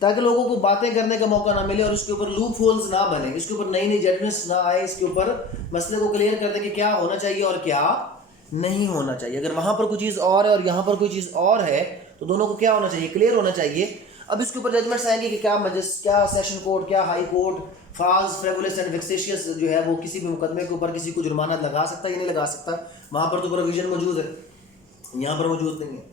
ताकि लोगों को बातें करने का मौका ना मिले और इसके ऊपर लूप होल्स ना बने, इसके ऊपर नई नई जजमेंट्स ना आए, इसके ऊपर मसले को क्लियर कर दें कि क्या होना चाहिए और क्या नहीं होना चाहिए। अगर वहाँ पर कोई चीज़ और है और यहाँ पर कोई चीज़ और है तो दोनों को क्या होना चाहिए, क्लियर होना चाहिए। अब इसके ऊपर जजमेंट्स आएंगे कि क्या सेशन कोर्ट, क्या high court false, frivolous and vexatious जो है वो किसी भी मुकदमे के ऊपर किसी को जुर्माना लगा सकता है या नहीं लगा सकता। वहाँ पर तो प्रोविजन मौजूद है, यहाँ पर मौजूद नहीं है।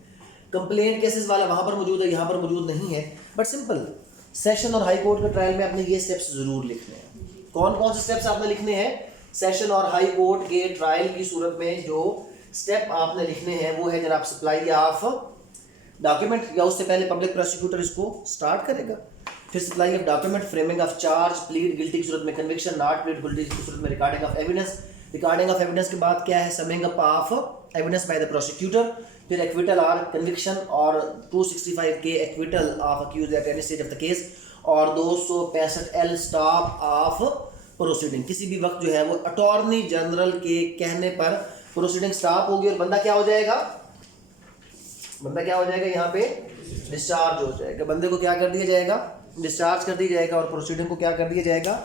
कंप्लेंट केसेस वाला वहाँ पर मौजूद है, यहाँ पर मौजूद नहीं है। बट सिंपल सेशन और हाई कोर्ट के ट्रायल में आपने ये स्टेप्स ज़रूर लिखने हैं। कौन कौन से स्टेप्स आपने लिखने हैं, सेशन और हाई कोर्ट के ट्रायल की सूरत में जो स्टेप आपने लिखने हैं वो है जनाब सप्लाई ऑफ डॉक्यूमेंट, या उससे पहले पब्लिक प्रोसिक्यूटर इसको स्टार्ट करेगा। फिर supply of document, framing of charge, plead guilty की सूरत में कन्विक्शन, नॉट प्लीड गिल्टी की सूरत में recording of evidence, recording of evidence के बाद क्या है, summing up of evidence by the prosecutor, फिर एक्विटल और कन्विक्शन और 265 के acquittal of accused at any stage of the case और 265 एल स्टॉप ऑफ प्रोसीडिंग। किसी भी वक्त जो है वो अटॉर्नी जनरल के कहने पर प्रोसीडिंग स्टॉप होगी और बंदा क्या हो जाएगा, बंदा क्या हो जाएगा, यहाँ पे डिस्चार्ज हो जाएगा। बंदे को क्या कर दिया जाएगा, डिस्चार्ज कर दिया जाएगा और प्रोसीडिंग को क्या कर दिया जाएगा,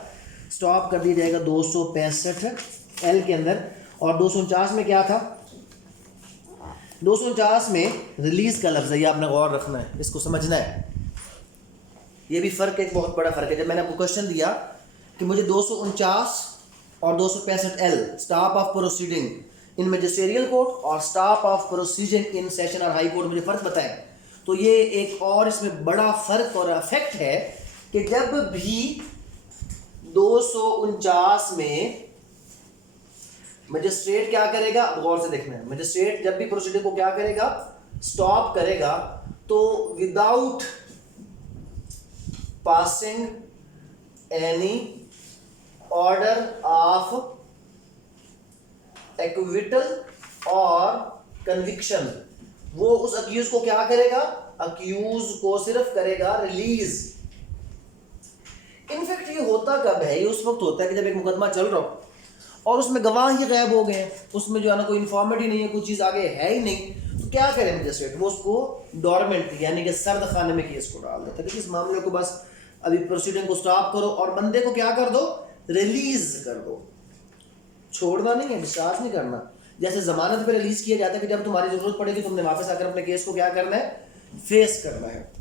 स्टॉप कर दिया जाएगा 265 एल के अंदर। और 249 में क्या था, 249 में रिलीज का लफ्ज़ है, ये आपने गौर रखना है, इसको समझना है। ये भी फ़र्क, एक बहुत बड़ा फ़र्क है। जब मैंने आपको क्वेश्चन दिया कि मुझे 249 और 265 L stop of proceeding in magisterial court और stop of proceeding in session और हाई कोर्ट, मुझे फ़र्क बताएं, तो ये एक और इसमें बड़ा फ़र्क और इफेक्ट है कि जब भी 249 में मजिस्ट्रेट क्या करेगा, गौर से देखना है, मजिस्ट्रेट जब भी प्रोसीडिंग को क्या करेगा, स्टॉप करेगा, तो without passing any order of acquittal और कन्विक्शन, वो उस अक्यूज को क्या करेगा, अक्यूज को सिर्फ करेगा रिलीज। इनफैक्ट ये होता कब है, ये उस वक्त होता है कि जब एक मुकदमा चल रहा हो और उसमें गवाह ही गायब हो गए, उसमें जो है ना कोई इन्फॉर्मेट ही नहीं है, कोई चीज़ आगे है ही नहीं, तो क्या करें मजिस्ट्रेट, वो उसको डोरमेंट यानी कि सर्द खाने में केस को डाल देता है कि इस मामले को बस अभी प्रोसीडिंग को स्टॉप करो और बंदे को क्या कर दो, रिलीज कर दो, छोड़ना नहीं है, डिस्चार्ज नहीं करना। जैसे जमानत पे रिलीज किया जाता है कि जब तुम्हारी जरूरत पड़ेगी तुमने वापस आकर अपने केस को क्या करना है, फेस करना है।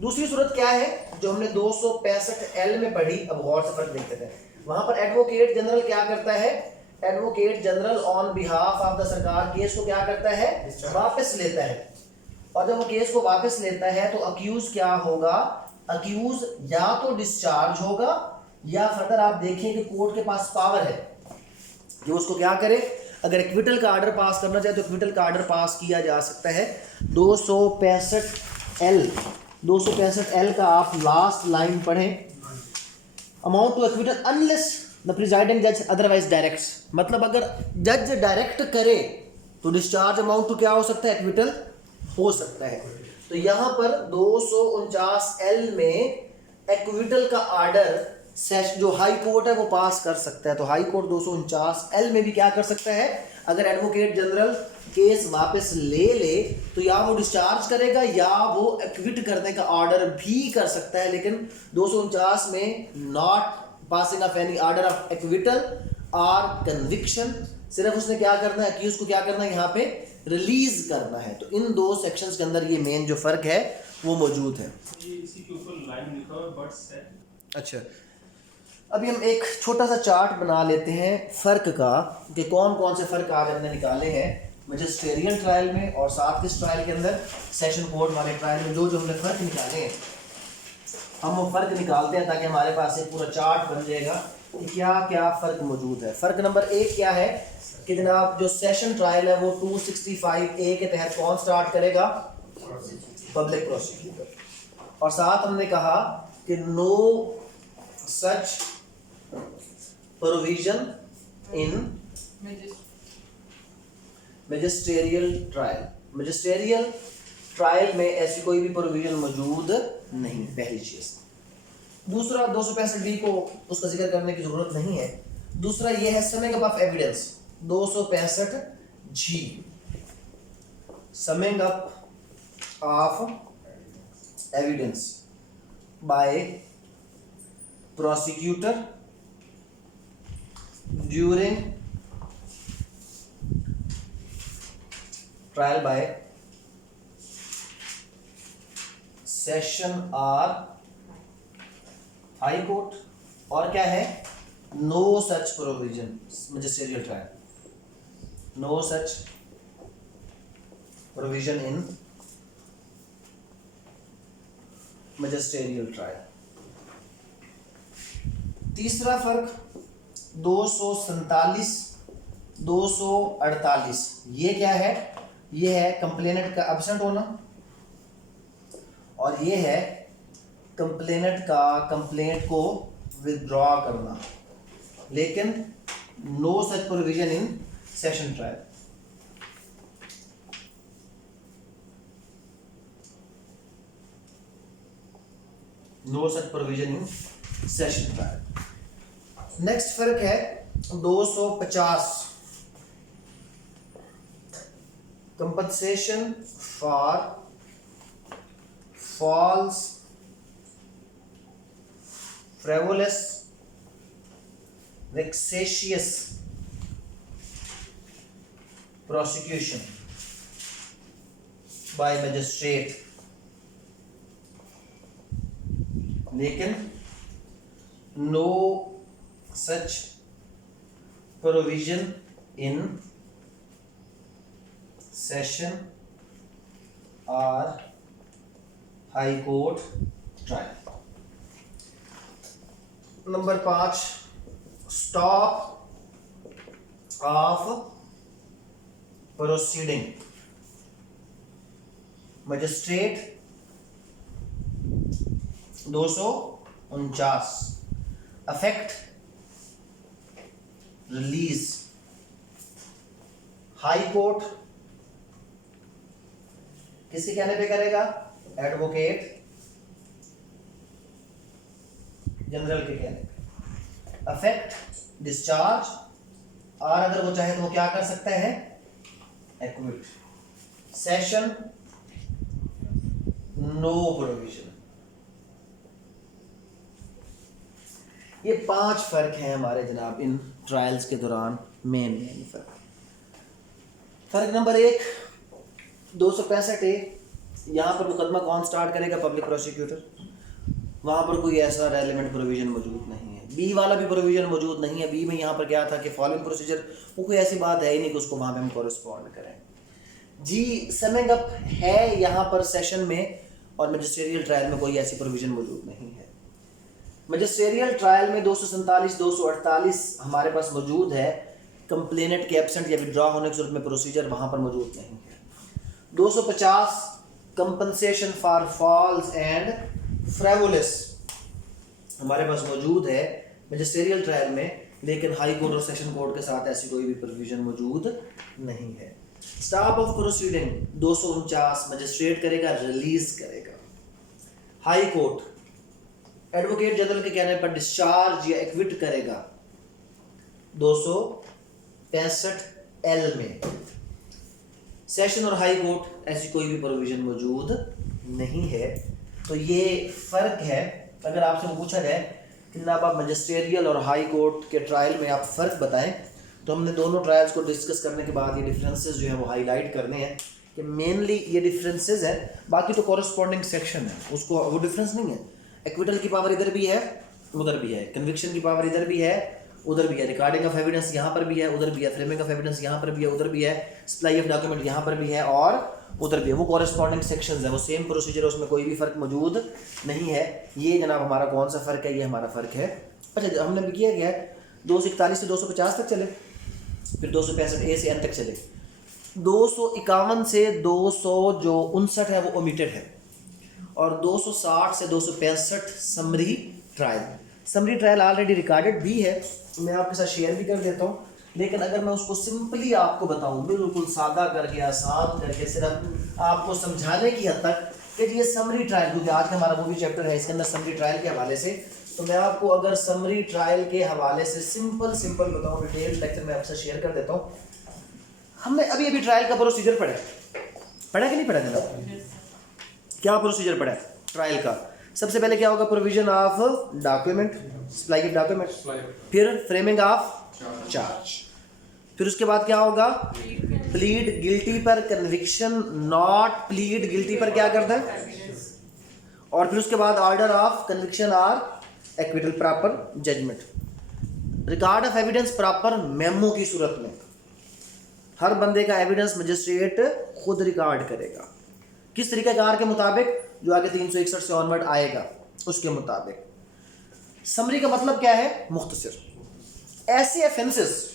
दूसरी सूरत क्या है जो हमने 265 एल में पढ़ी, अब गौर से फर्क देखते थे। वहां पर एडवोकेट जनरल क्या करता है, advocate general on behalf of the सरकार केस को क्या करता है, वापस लेता है। और जब वो केस को वापस लेता है तो अक्यूज क्या होगा, अक्यूज या तो डिस्चार्ज होगा या फर्दर आप देखें कि कोर्ट के पास पावर है जो उसको क्या करे, अगर एक्विटल का आर्डर पास करना चाहे तो एक्विटल का आर्डर पास किया जा सकता है। 265 एल का आप लास्ट लाइन पढ़ें, amount to acquittal unless the presiding जज अदरवाइज डायरेक्ट्स, मतलब अगर जज डायरेक्ट करे तो डिस्चार्ज अमाउंट टू क्या हो सकता है, एक्विटल हो सकता है। तो यहाँ पर 249 एल में एक्विटल का आर्डर जो हाई कोर्ट है वो पास कर सकता है। तो हाई कोर्ट 249 एल में भी क्या कर सकता है, अगर एडवोकेट जनरल केस वापस ले ले तो या वो डिस्चार्ज करेगा या वो एक्विट करने का ऑर्डर भी कर सकता है। लेकिन 249 में not passing of any order of acquittal और कन्विक्शन, सिर्फ उसने क्या करना है, अक्यूज को क्या करना है, यहाँ पे रिलीज करना है। तो इन दो सेक्शंस के अंदर ये मेन जो फर्क है वो मौजूद है। इसी के ऊपर लाइन लिखा है बट सेट। अच्छा, अभी हम एक छोटा सा चार्ट बना लेते हैं फ़र्क का कि कौन कौन से फ़र्क आज हमने निकाले हैं मैजिस्ट्रियल ट्रायल में और साथ इस ट्रायल के अंदर सेशन कोर्ट वाले ट्रायल में। जो जो हमने फ़र्क निकाले हैं हम वो फ़र्क निकालते हैं ताकि हमारे पास एक पूरा चार्ट बन जाएगा कि क्या क्या फ़र्क मौजूद है। फ़र्क नंबर 1 क्या है कि जनाब जो सेशन ट्रायल है वो 265A के तहत कौन स्टार्ट करेगा, पब्लिक प्रोसिक्यूटर। और साथ हमने कहा कि no such provision in magisterial trial, magisterial trial में ऐसी कोई भी प्रोविजन मौजूद नहीं, पहली चीज़। दूसरा 265D को उसका जिक्र करने की ज़रूरत नहीं है। दूसरा ये है summing up of evidence, 265G, summing up of evidence bye prosecutor during trial by session or high court। और क्या है, no such provision magisterial trial, no such provision in magisterial trial। तीसरा फर्क 247 248, ये क्या है, ये है कंप्लेनेंट का एब्सेंट होना और ये है कंप्लेनेंट का कंप्लेंट को विथड्रॉ करना। लेकिन no such provision in session trial. No such provision in session trial. Next फर्क है 250 compensation for false frivolous vexatious prosecution by magistrate, लेकिन no such provision in session or high court trial। Number 5 stop of proceeding. Magistrate 249 affect release. High court किसके कहने पे करेगा? Advocate general के कहने पे। अफेक्ट डिस्चार्ज, और अगर वो चाहे तो वो क्या कर सकता है? एक्विट। Session no provision. ये 5 फर्क हैं हमारे जनाब इन ट्रायल्स के दौरान। मेन फर्क। फर्क नंबर 1 265A, यहाँ पर मुकदमा कौन स्टार्ट करेगा? Public prosecutor. वहाँ पर कोई ऐसा रेलेवेंट प्रोविज़न मौजूद नहीं है। बी वाला भी प्रोविज़न मौजूद नहीं है। बी में यहाँ पर क्या था कि फॉलोइंग प्रोसीजर, वो कोई ऐसी बात है ही नहीं कि उसको वहाँ पे हम कॉरेस्पॉन्ड करें। जी समिंग अप है यहाँ पर सेशन में, और मजिस्ट्रियल ट्रायल में कोई ऐसी प्रोविज़न मौजूद नहीं है। मजिस्ट्रियल ट्रायल में 247 248 हमारे पास मौजूद है। कंप्लेनेंट के एब्सेंट या विड्रॉ होने की सूरत में प्रोसीजर वहाँ पर मौजूद नहीं है। 250 कंपनसेशन फॉर फॉल्स एंड फ्रेवोलस हमारे पास मौजूद है मजिस्ट्रियल ट्रायल में, लेकिन high court or session court के साथ ऐसी कोई भी प्रोविजन मौजूद नहीं है। स्टॉप ऑफ प्रोसीडिंग 249 मजिस्ट्रेट करेगा, रिलीज करेगा। हाई कोर्ट एडवोकेट जनरल के कहने पर डिस्चार्ज या एक्विट करेगा 265L में। सेशन और हाई कोर्ट ऐसी कोई भी प्रोविजन मौजूद नहीं है। तो ये फ़र्क है। अगर आपसे पूछा जाए कि जनाब आप मजिस्ट्रियल और हाई कोर्ट के ट्रायल में आप फ़र्क बताएं, तो हमने दोनों ट्रायल्स को डिस्कस करने के बाद ये डिफरेंसेस जो है वो हाईलाइट करने हैं कि मेनली ये डिफरेंसेस है। बाकी तो कॉरेस्पॉन्डिंग सेक्शन है, उसको वो डिफरेंस नहीं है। एक्विटल की पावर इधर भी है, उधर भी है। कन्विक्शन की पावर इधर भी है, उधर भी है। रिकॉर्डिंग ऑफ एविडेंस यहाँ पर भी है, उधर भी है। फ्रेमिंग ऑफ एविडेंस यहाँ पर भी है, उधर भी है। सप्लाई ऑफ डॉक्यूमेंट यहाँ पर भी है और उधर भी है। वो कॉरेस्पॉन्डिंग सेक्शंस है, वो सेम प्रोसीजर है, उसमें कोई भी फ़र्क मौजूद नहीं है। ये जनाब हमारा कौन सा फ़र्क है? ये हमारा फ़र्क है। अच्छा, हमने भी किया गया है 241 से 250 तक चले, फिर 265A से N तक चले। 251 से 259 है वो ओमिटेड है, और 260 से 265 summary trial. Summary trial already recorded भी है, मैं आपके साथ शेयर भी कर देता हूँ। लेकिन अगर मैं उसको सिंपली आपको बताऊँ, बिल्कुल सादा करके, आसान करके, सिर्फ आपको समझाने की हद तक कि ये समरी ट्रायल, क्योंकि आज का हमारा वो भी चैप्टर है इसके अंदर समरी ट्रायल के हवाले से, तो मैं आपको अगर समरी ट्रायल के हवाले से सिंपल बताऊँ, डिटेल लेक्चर मैं आपसे शेयर कर देता हूँ। हमने अभी ट्रायल का प्रोसीजर पढ़ा कि नहीं पढ़ा जनाब? क्या प्रोसीजर पढ़ा है ट्रायल का? सबसे पहले क्या होगा? Provision of document, supply of document, फिर फ्रेमिंग ऑफ चार्ज, फिर उसके बाद क्या होगा? प्लीड गिल्टी पर कन्विक्शन, नॉट प्लीड गिल्टी पर क्या करता है, और फिर उसके बाद ऑर्डर ऑफ कन्विक्शन और acquittal proper judgment. Record of evidence proper memo की सूरत में हर बंदे का एविडेंस मजिस्ट्रेट खुद रिकॉर्ड करेगा, किस तरीक़ेकार के मुताबिक? जो आगे 361 से ऑनवर्ड आएगा उसके मुताबिक। समरी का मतलब क्या है? मुख्तसर। ऐसे ऑफेंसेस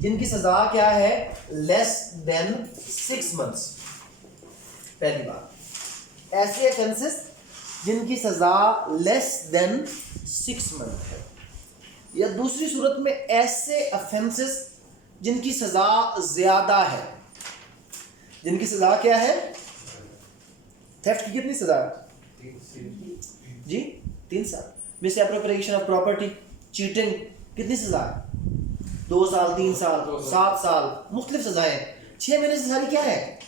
जिनकी सजा क्या है? Less than 6 months. पहली बात, ऐसे ऑफेंसेस जिनकी सजा लेस देन 6 मंथ है। या दूसरी सूरत में ऐसे ऑफेंसेस जिनकी सजा ज्यादा है, जिनकी सजा क्या है? थेफ्ट की कितनी सजा है जी? 3 साल। Miss appropriation of property, cheating, कितनी सजा है? 2 साल, 3 साल, 7 साल, मुख्तलिफ सजाएं। 6 महीने से सारी क्या है?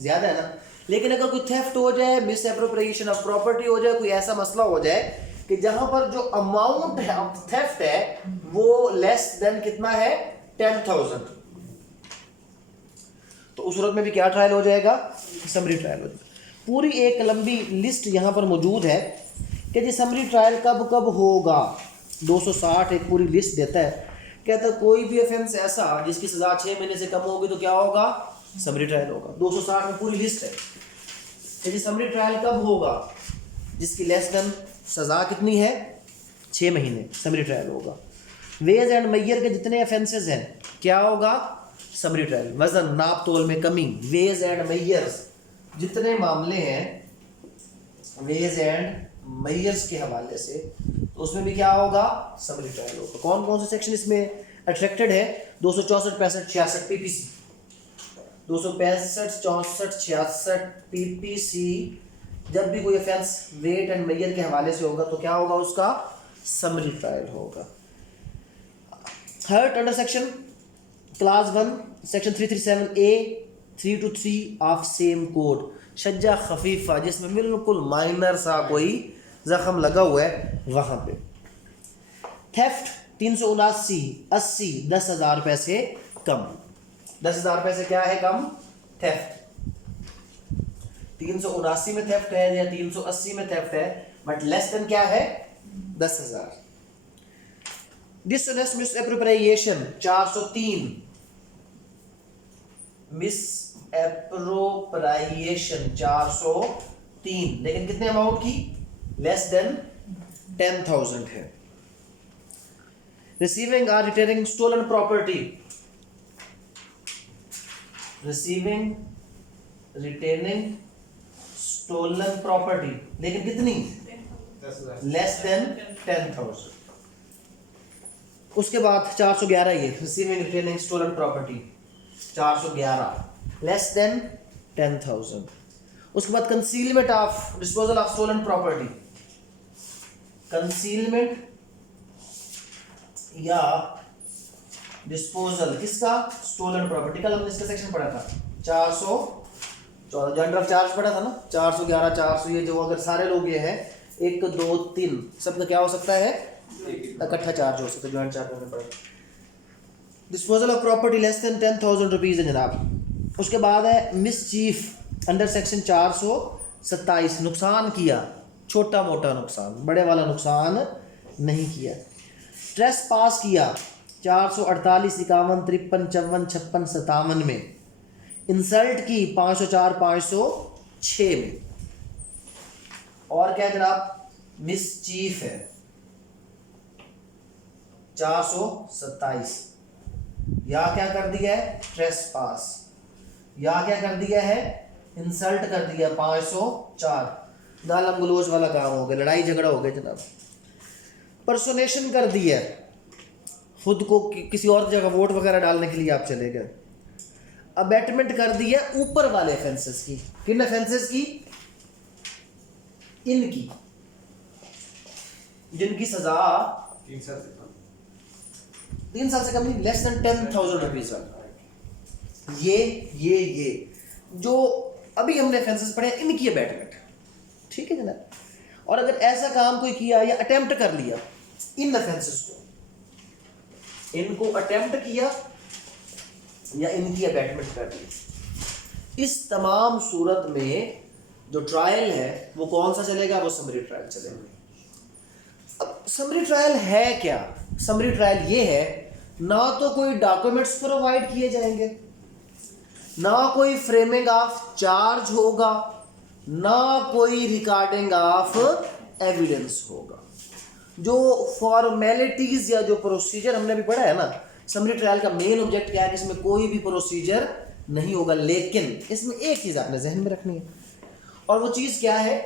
ज्यादा है ना। लेकिन अगर कोई थेफ्ट हो जाए, मिस एप्रोप्रिएशन ऑफ प्रॉपर्टी हो जाए, कोई ऐसा मसला हो जाए कि जहां पर जो अमाउंट है थेफ्ट है वो लेस देन कितना है? 10,000, तो उस सूरत में भी क्या ट्रायल हो जाएगा? समरी ट्रायल हो जाएगा। पूरी एक लंबी लिस्ट यहाँ पर मौजूद है कि जी समरी ट्रायल कब कब होगा। 260 एक पूरी लिस्ट देता है, कहता है कोई भी ऑफेंस ऐसा जिसकी सजा 6 महीने से कम होगी तो क्या होगा? समरी ट्रायल होगा। 260 में पूरी लिस्ट है कि जी समरी ट्रायल कब होगा, जिसकी लेस देन सजा कितनी है? 6 महीने, समरी ट्रायल होगा। वेज एंड मैयर के जितने ऑफेंसेस हैं क्या होगा? Summary trial. वजन नाप तोल में कमी, वेज एंड मैयर्स जितने मामले हैं वेज एंड मैयर्स के हवाले से, तो उसमें भी क्या होगा? समरी ट्रायल होगा। कौन कौन से सेक्शन इसमें अट्रैक्टेड है? 264, 65, 66 पीपीसी, 265, 64, 66 पीपीसी। जब भी कोई ऑफेंस वेट एंड मैयर के हवाले से होगा तो क्या होगा? उसका समरी ट्रायल होगा। Hurt under section class 1 section 337A 323 of same code, शज्जा खफीफा, जिसमें बिल्कुल माइनर सा कोई जख्म लगा हुआ है वहां पे। थेफ्ट 379 80 10,000 रुपए से कम। 10,000 रुपए से क्या है कम? थेफ्ट। 379 में थेफ्ट है या 380 में थेफ्ट है, बट लेस देन क्या है? 10,000। Dishonest miss appropriation 403, miss appropriation 403, लेकिन कितने अमाउंट की? लेस देन 10,000 है। रिसीविंग और retaining stolen property, receiving retaining stolen property, लेकिन कितनी? Less than 10,000। उसके बाद 411 ये receiving retaining stolen property 411 less than 10,000। उसके बाद concealment of disposal of stolen property, concealment या डिस्पोजल किसका? Stolen property. कल हमने इसका सेक्शन पढ़ा था 414 जो अंडर ऑफ चार्ज पढ़ा था ना, 411 400, ये जो अगर सारे लोग ये है 1 2 3 सबका क्या हो सकता है? इकट्ठा चार्ज हो सकता है, ज्वाइंट चार्ज होने पर। Disposal of property less than 10,000 rupees है जनाब। उसके बाद है मिसचीफ अंडर सेक्शन 427, नुकसान किया, छोटा मोटा नुकसान, बड़े वाला नुकसान नहीं किया। ट्रेस पास किया 448 51 53 54 56 57 में। इंसल्ट की 504 506 में। और क्या जनाब? मिसचीफ है 427, या क्या कर दिया है? ट्रेस पास, या क्या कर दिया है? इंसल्ट कर दिया 504, गालम गलोच वाला काम हो गया, लड़ाई झगड़ा हो गया जनाब। पर्सोनेशन कर दिया, खुद को किसी और जगह वोट वगैरह डालने के लिए आप चले गए। अबेटमेंट कर दिया ऊपर वाले ऑफेंसेस की। किन ऑफेंसेस की? इनकी, जिनकी सजा 3 साल से कम नहीं, लेस देन 10,000 रुपीज वाला। ये जो अभी हमने ऑफेंसेस पढ़े इनकी अबेटमेंट, ठीक है जनाब। और अगर ऐसा काम कोई किया या अटेम्प्ट कर लिया इन ऑफेंसेस को, इनको अटेम्प्ट किया या इनकी अबेटमेंट कर ली, इस तमाम सूरत में जो ट्रायल है वो कौन सा चलेगा? वो समरी ट्रायल चलेगा। अब समरी ट्रायल है क्या? समरी ट्रायल ये है, ना तो कोई डॉक्यूमेंट्स प्रोवाइड किए जाएंगे, ना कोई फ्रेमिंग ऑफ चार्ज होगा, ना कोई रिकॉर्डिंग ऑफ एविडेंस होगा। जो फॉर्मेलिटीज या जो प्रोसीजर हमने भी पढ़ा है ना, समरी ट्रायल का मेन ऑब्जेक्ट क्या है कि इसमें कोई भी प्रोसीजर नहीं होगा। लेकिन इसमें एक चीज़ आपने जहन में रखनी है, और वो चीज़ क्या है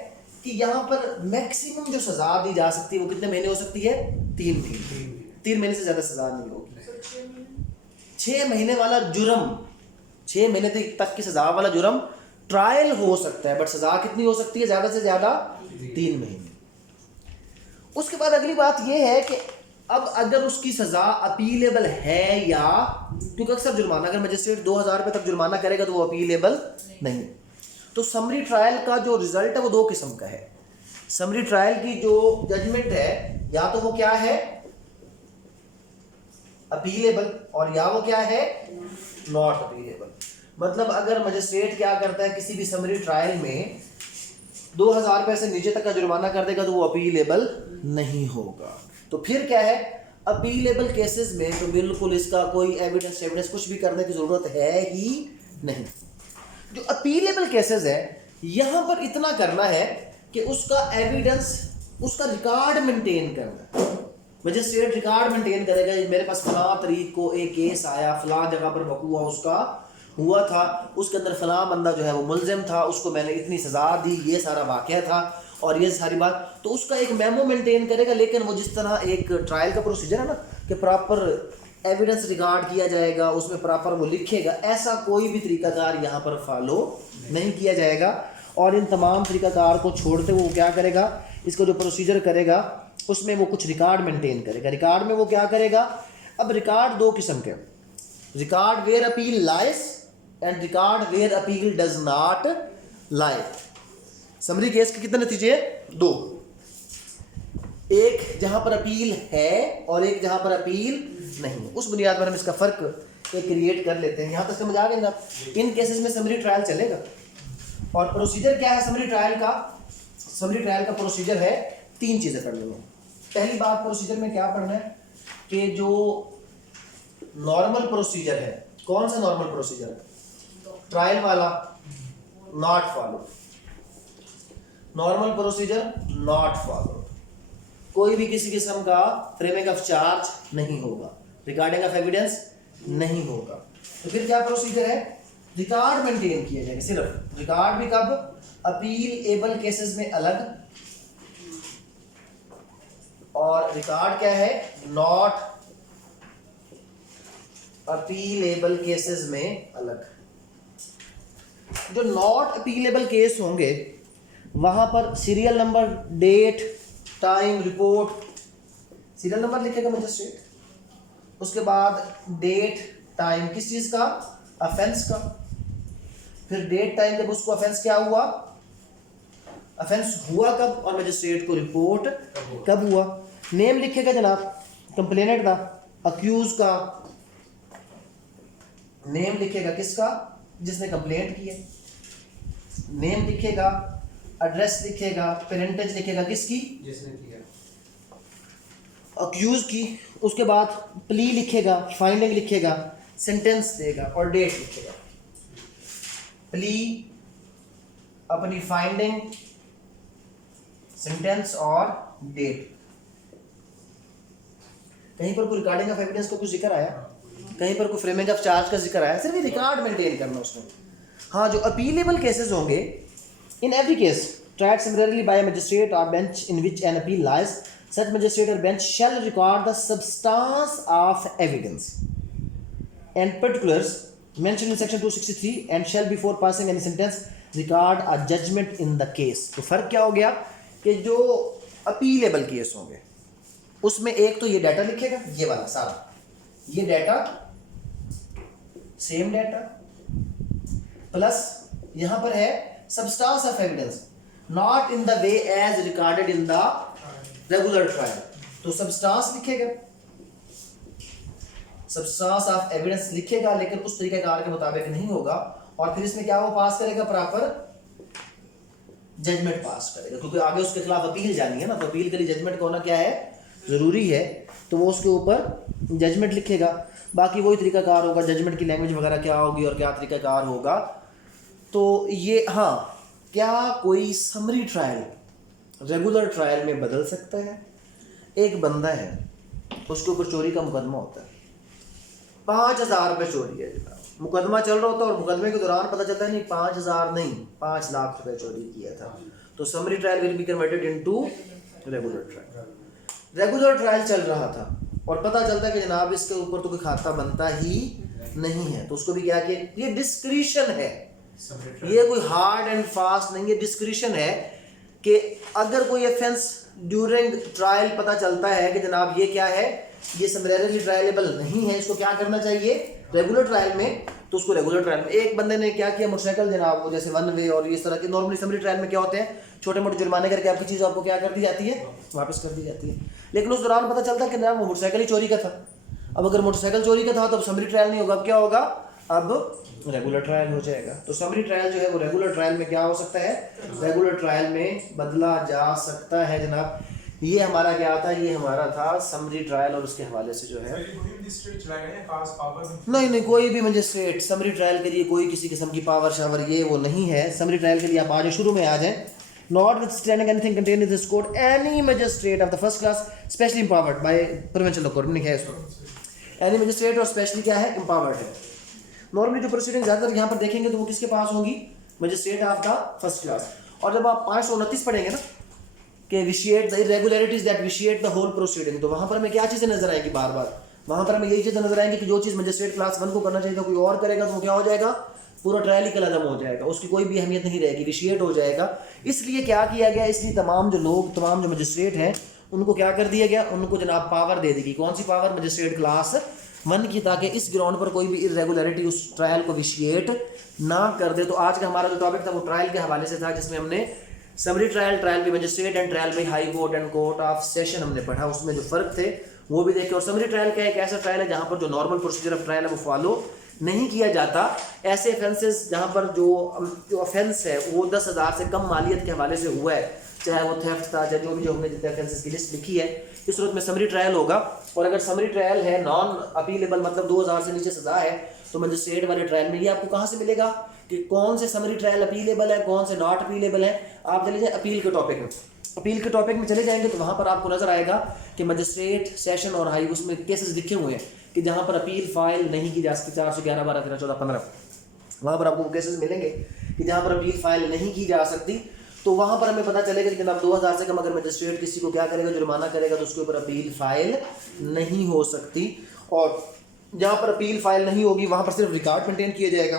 कि यहाँ पर मैक्सिमम जो सज़ा दी जा सकती है वो कितने महीने हो सकती है? 3 महीने। 3 महीने से ज़्यादा सज़ा नहीं होगी। 6 महीने वाला जुर्म, 6 महीने तक की सज़ा वाला जुर्म ट्रायल हो सकता है, बट सज़ा कितनी हो सकती है? ज़्यादा से ज़्यादा 3 महीने। उसके बाद अगली बात यह है कि अब अगर उसकी सज़ा अपीलेबल है या, क्योंकि अक्सर जुर्माना अगर मजिस्ट्रेट 2000 रुपये तक जुर्माना करेगा तो वो अपीलेबल नहीं। तो समरी ट्रायल का जो रिजल्ट है वो 2 किस्म का है। समरी ट्रायल की जो जजमेंट है या तो वो क्या है? अपीलेबल, और या वो क्या है? Not appealable. मतलब अगर मजिस्ट्रेट क्या करता है, किसी भी समरी ट्रायल में 2000 रुपये से नीचे तक का जुर्माना कर देगा तो वो अपीलेबल नहीं होगा। तो फिर क्या है, अपीलेबल केसेस में तो बिल्कुल इसका कोई एविडेंस कुछ भी करने की ज़रूरत है ही नहीं। जो अपीलेबल केसेस है यहाँ पर इतना करना है कि उसका एविडेंस, उसका रिकॉर्ड मेंटेन करना है। मजिस्ट्रेट रिकॉर्ड मेंटेन करेगा, मेरे पास फलां तारीख को एक केस आया, फलां जगह पर वकूआ उसका हुआ था, उसके अंदर फलां बंदा जो है वो मुलजिम था, उसको मैंने इतनी सज़ा दी, ये सारा वाक़या था और ये सारी बात, तो उसका एक मेमो मेंटेन करेगा। लेकिन वो जिस तरह एक ट्रायल का प्रोसीजर है ना कि प्रॉपर एविडेंस रिकॉर्ड किया जाएगा, उसमें प्रॉपर वो लिखेगा, ऐसा कोई भी तरीकाकार यहाँ पर फॉलो नहीं किया जाएगा। और इन तमाम तरीकाकार को छोड़ते वो क्या करेगा, इसको जो प्रोसीजर करेगा उसमें वो कुछ रिकॉर्ड मेंटेन करेगा। रिकॉर्ड में वो क्या करेगा, अब रिकॉर्ड 2 किस्म के, record where appeal lies and record where appeal does not lie. Summary case के कितने नतीजे? 2, एक जहां पर अपील है और एक जहां पर अपील नहीं। उस बुनियाद पर हम इसका फर्क क्रिएट कर लेते हैं। यहां तक समझ आ गए ना? इन केसेस में समरी ट्रायल चलेगा। और प्रोसीजर क्या है समरी ट्रायल का? समरी ट्रायल का प्रोसीजर है 3 चीजें पढ़नी है। पहली बात प्रोसीजर में क्या पढ़ना है कि जो नॉर्मल प्रोसीजर है, कौन सा नॉर्मल प्रोसीजर है? ट्रायल वाला, not follow. Normal procedure not follow. कोई भी किसी किस्म का फ्रेमिंग ऑफ चार्ज नहीं होगा, रिकॉर्डिंग ऑफ एविडेंस नहीं होगा। तो फिर क्या प्रोसीजर है? रिकॉर्ड मेंटेन किया जाएगा। सिर्फ रिकॉर्ड भी कब? अपील एबल केसेस में अलग, और रिकॉर्ड क्या है? नॉट अपीलेबल केसेस में अलग। जो नॉट अपीलेबल केस होंगे वहां पर serial number, date, time, report, serial number लिखेगा मजिस्ट्रेट, उसके बाद डेट, टाइम, किस चीज का? ऑफेंस का। फिर डेट, टाइम, जब उसको ऑफेंस क्या हुआ, ऑफेंस हुआ कब, और मजिस्ट्रेट को रिपोर्ट कब हुआ। नेम लिखेगा जनाब कंप्लेनेंट का, अक्यूज का नेम लिखेगा, किसका? जिसने कंप्लेंट की है। नेम लिखेगा, एड्रेस लिखेगा, पेरेंटेज लिखेगा, किसकी? जिसने किया। अक्यूज की। उसके बाद प्ली लिखेगा, फाइंडिंग लिखेगा, सेंटेंस देगा और डेट लिखेगा। प्ली, अपनी फाइंडिंग, सेंटेंस और डेट। कहीं पर कोई रिकॉर्डिंग ऑफ एविडेंस का कुछ जिक्र आया? कहीं पर कोई फ्रेमिंग ऑफ चार्ज का जिक्र आया? सिर्फ रिकॉर्ड मेंटेन करना उसमें। हाँ, जो अपीलेबल केसेस होंगे, in every case tried similarly by a magistrate or bench in which an appeal lies, such magistrate or bench shall record the substance of evidence and particulars mentioned in section 263 and shall before passing any sentence record a judgment in the case। तो फर्क क्या हो गया कि जो appealable case होंगे उसमें एक तो ये डाटा लिखेगा, ये वाला सारा, ये डाटा, सेम डाटा, प्लस यहां पर है substance of evidence not in the way as recorded in the regular trial। तो substance लिखेगा, substance of evidence लिखेगा, लेकिन उस तरीके कार के मुताबिक नहीं होगा। और फिर इसमें क्या वो पास करेगा? प्रॉपर जजमेंट पास करेगा, क्योंकि आगे उसके खिलाफ अपील जानी है ना, तो अपील के लिए जजमेंट का होना क्या है? ज़रूरी है। तो वो उसके ऊपर जजमेंट लिखेगा। बाकी वही तरीका कार होगा, जजमेंट की लैंग्वेज वगैरह क्या होगी और क्या तरीका कार होगा। तो ये, हाँ, क्या कोई समरी ट्रायल रेगुलर ट्रायल में बदल सकता है? एक बंदा है, उसके ऊपर चोरी का मुकदमा होता है, 5000 रुपये चोरी है, मुकदमा चल रहा होता है और मुकदमे के दौरान पता चलता है नहीं 5000 नहीं 5 लाख रुपए चोरी किया था। तो summary trial will be converted into regular trial. Regular trial चल रहा था, और पता चलता है कि जनाब इसके ऊपर तो कोई खाता बनता ही नहीं है, तो उसको भी क्या किया, ये डिस्क्रिशन है, ये कोई हार्ड एंड फास्ट नहीं है, डिस्क्रिशन है कि अगर कोई ऑफेंस ड्यूरिंग ट्रायल पता चलता है कि जनाब ये क्या है, ये समरेरली ट्रायलेबल नहीं है, इसको क्या करना चाहिए रेगुलर ट्रायल में, तो उसको रेगुलर ट्रायल में। एक बंदे ने क्या किया, मोटरसाइकिल जनाब वो जैसे वन वे और इस तरह के नॉर्मली समरी ट्रायल में क्या होते हैं, छोटे मोटे जुर्माने करके आपकी चीज़ आपको क्या कर दी जाती है, वापस कर दी जाती है। लेकिन उस दौरान पता चलता है कि जनाब वो मोटरसाइकिल ही चोरी का था। अब अगर मोटरसाइकिल चोरी का था तो अब समरी ट्रायल नहीं होगा, अब क्या होगा, अब रेगुलर ट्रायल हो जाएगा। तो समरी ट्रायल जो है वो रेगुलर ट्रायल में क्या हो सकता है, रेगुलर ट्रायल में बदला जा सकता है जनाब। ये हमारा क्या था, ये हमारा था समरी ट्रायल, और उसके हवाले से जो है नहीं कोई भी मजिस्ट्रेट समरी ट्रायल के लिए कोई किसी किस्म की पावर शावर ये वो नहीं है। समरी ट्रायल के लिए आप आज शुरू में आ जाएं, notwithstanding anything contained in this code, any magistrate of the first class specially empowered by provincial court में है इसको, any magistrate और स्पेशली क्या है, empowered है। नॉर्मली जो प्रोसीडिंग ज़्यादातर यहाँ पर देखेंगे तो वो किसके पास होंगी, magistrate of the first class. और जब आप 529 पढ़ेंगे ना कि vitiate the irregularities that vitiate the whole proceeding, तो वहाँ पर हमें क्या चीज़ें नजर आएंगी, बार बार वहाँ पर हमें यही चीज़ें नजर आएंगी कि जो चीज़ मजिस्ट्रेट क्लास 1 को करना चाहिए था कोई और करेगा तो वो क्या हो जाएगा, पूरा ट्रायल ही कलअदम हो जाएगा, उसकी कोई भी अहमियत नहीं रहेगी, विशिएट हो जाएगा। इसलिए क्या किया गया, इसलिए तमाम जो लोग, तमाम जो मजिस्ट्रेट हैं उनको क्या कर दिया गया, उनको जनाब पावर दे देगी। कौन सी पावर, मजिस्ट्रेट क्लास 1 की, ताकि इस ग्राउंड पर कोई भी इरेगुलरिटी उस ट्रायल को विशिएट ना कर दे। तो आज का हमारा जो टॉपिक था वो ट्रायल के हवाले से था, जिसमें हमने summary trial, trial by magistrate and trial by high court and court of session हमने पढ़ा, उसमें जो फ़र्क थे वो भी देखे। और समरी ट्रायल का एक ऐसा ट्रायल है जहाँ पर जो नॉर्मल प्रोसीजर ऑफ ट्रायल है वो फॉलो नहीं किया जाता। ऐसे ऑफेंसेस जहाँ पर जो ऑफेंस है वो 10,000 से कम मालियत के हवाले से हुआ है, चाहे वो थेफ्ट था, चाहे जो भी, जो हमने जितने ऑफेंसेस की लिस्ट लिखी है, इस सूरत में समरी ट्रायल होगा। और अगर समरी ट्रायल है नॉन अपीलेबल, मतलब 2,000 से नीचे सजा है, तो मजिस्ट्रेट वाले ट्रायल में ये आपको कहाँ से मिलेगा कि कौन से समरी ट्रायल अपीलेबल है, कौन से नॉट अपीलेबल है। आप चले जाए अपील के टॉपिक में, अपील के टॉपिक में चले जाएंगे तो वहाँ पर आपको नजर आएगा कि मजिस्ट्रेट, सेशन और हाई, उसमें केसेस लिखे हुए हैं कि जहाँ पर अपील फाइल नहीं की जा सकती, 411, 12, 13, 14, 15, वहाँ पर आपको केसेस मिलेंगे कि जहाँ पर अपील फाइल नहीं की जा सकती। तो वहाँ पर हमें पता चलेगा कि जनाब 2,000 से कम अगर मजिस्ट्रेट किसी को क्या करेगा, जुर्माना करेगा, तो उसके ऊपर अपील फाइल नहीं हो सकती। और जहाँ पर अपील फाइल नहीं होगी वहाँ पर सिर्फ रिकॉर्ड मेंटेन किया जाएगा,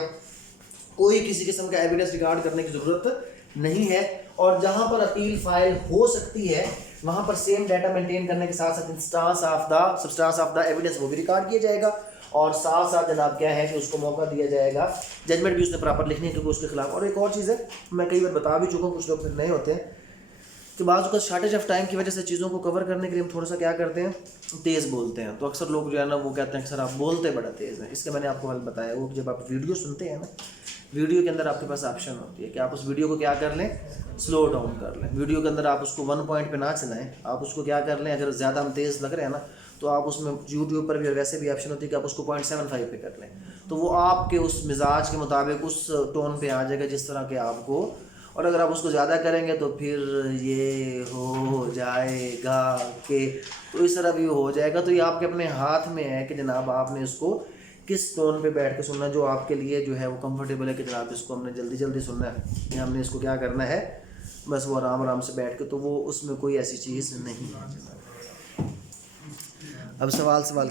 कोई किसी किस्म का एविडेंस रिकॉर्ड करने की ज़रूरत नहीं है। और जहाँ पर अपील फाइल हो सकती है वहाँ पर सेम डाटा मेंटेन करने के साथ साथ सब्सटेंस ऑफ द एविडेंस वो भी रिकॉर्ड किया जाएगा, और साथ साथ जनाब क्या है कि उसको मौका दिया जाएगा जजमेंट भी उसने प्रॉपर लिखने क्योंकि उसके खिलाफ। और एक और चीज़ है, मैं कई बार बता भी चुका हूँ, कुछ लोग फिर नए होते हैं कि बाज़ का शॉर्टेज ऑफ टाइम की वजह से चीज़ों को कवर करने के लिए हम थोड़ा सा क्या करते हैं, तेज़ बोलते हैं। तो अक्सर लोग जो है ना वो कहते हैं कि सर आप बोलते बड़ा तेज़ हैं। इसके मैंने आपको हल बताया, वो जब आप वीडियो सुनते हैं ना, वीडियो के अंदर आपके पास ऑप्शन होती है कि आप उस वीडियो को क्या कर लें, स्लो डाउन कर लें। वीडियो के अंदर आप उसको 1 पॉइंट पे ना चलाएं, आप उसको क्या कर लें, अगर ज़्यादा हम तेज़ लग रहे हैं ना तो आप उसमें यूट्यूब पर भी और वैसे भी ऑप्शन होती है कि आप उसको 0.75 पे कर लें, तो वो आपके उस मिजाज के मुताबिक उस टोन पे आ जाएगा जिस तरह के आपको। और अगर आप उसको ज़्यादा करेंगे तो फिर ये हो जाएगा कि तो इस तरह भी हो जाएगा। तो ये आपके अपने हाथ में है कि जनाब आपने इसको किस टोन पे बैठ के सुनना, जो आपके लिए जो है वो कंफर्टेबल है कि जनाब इसको हमने जल्दी जल्दी सुनना है या हमने इसको क्या करना है, बस वो आराम आराम से बैठ के, तो वो उसमें कोई ऐसी चीज़ नहीं है। अब सवाल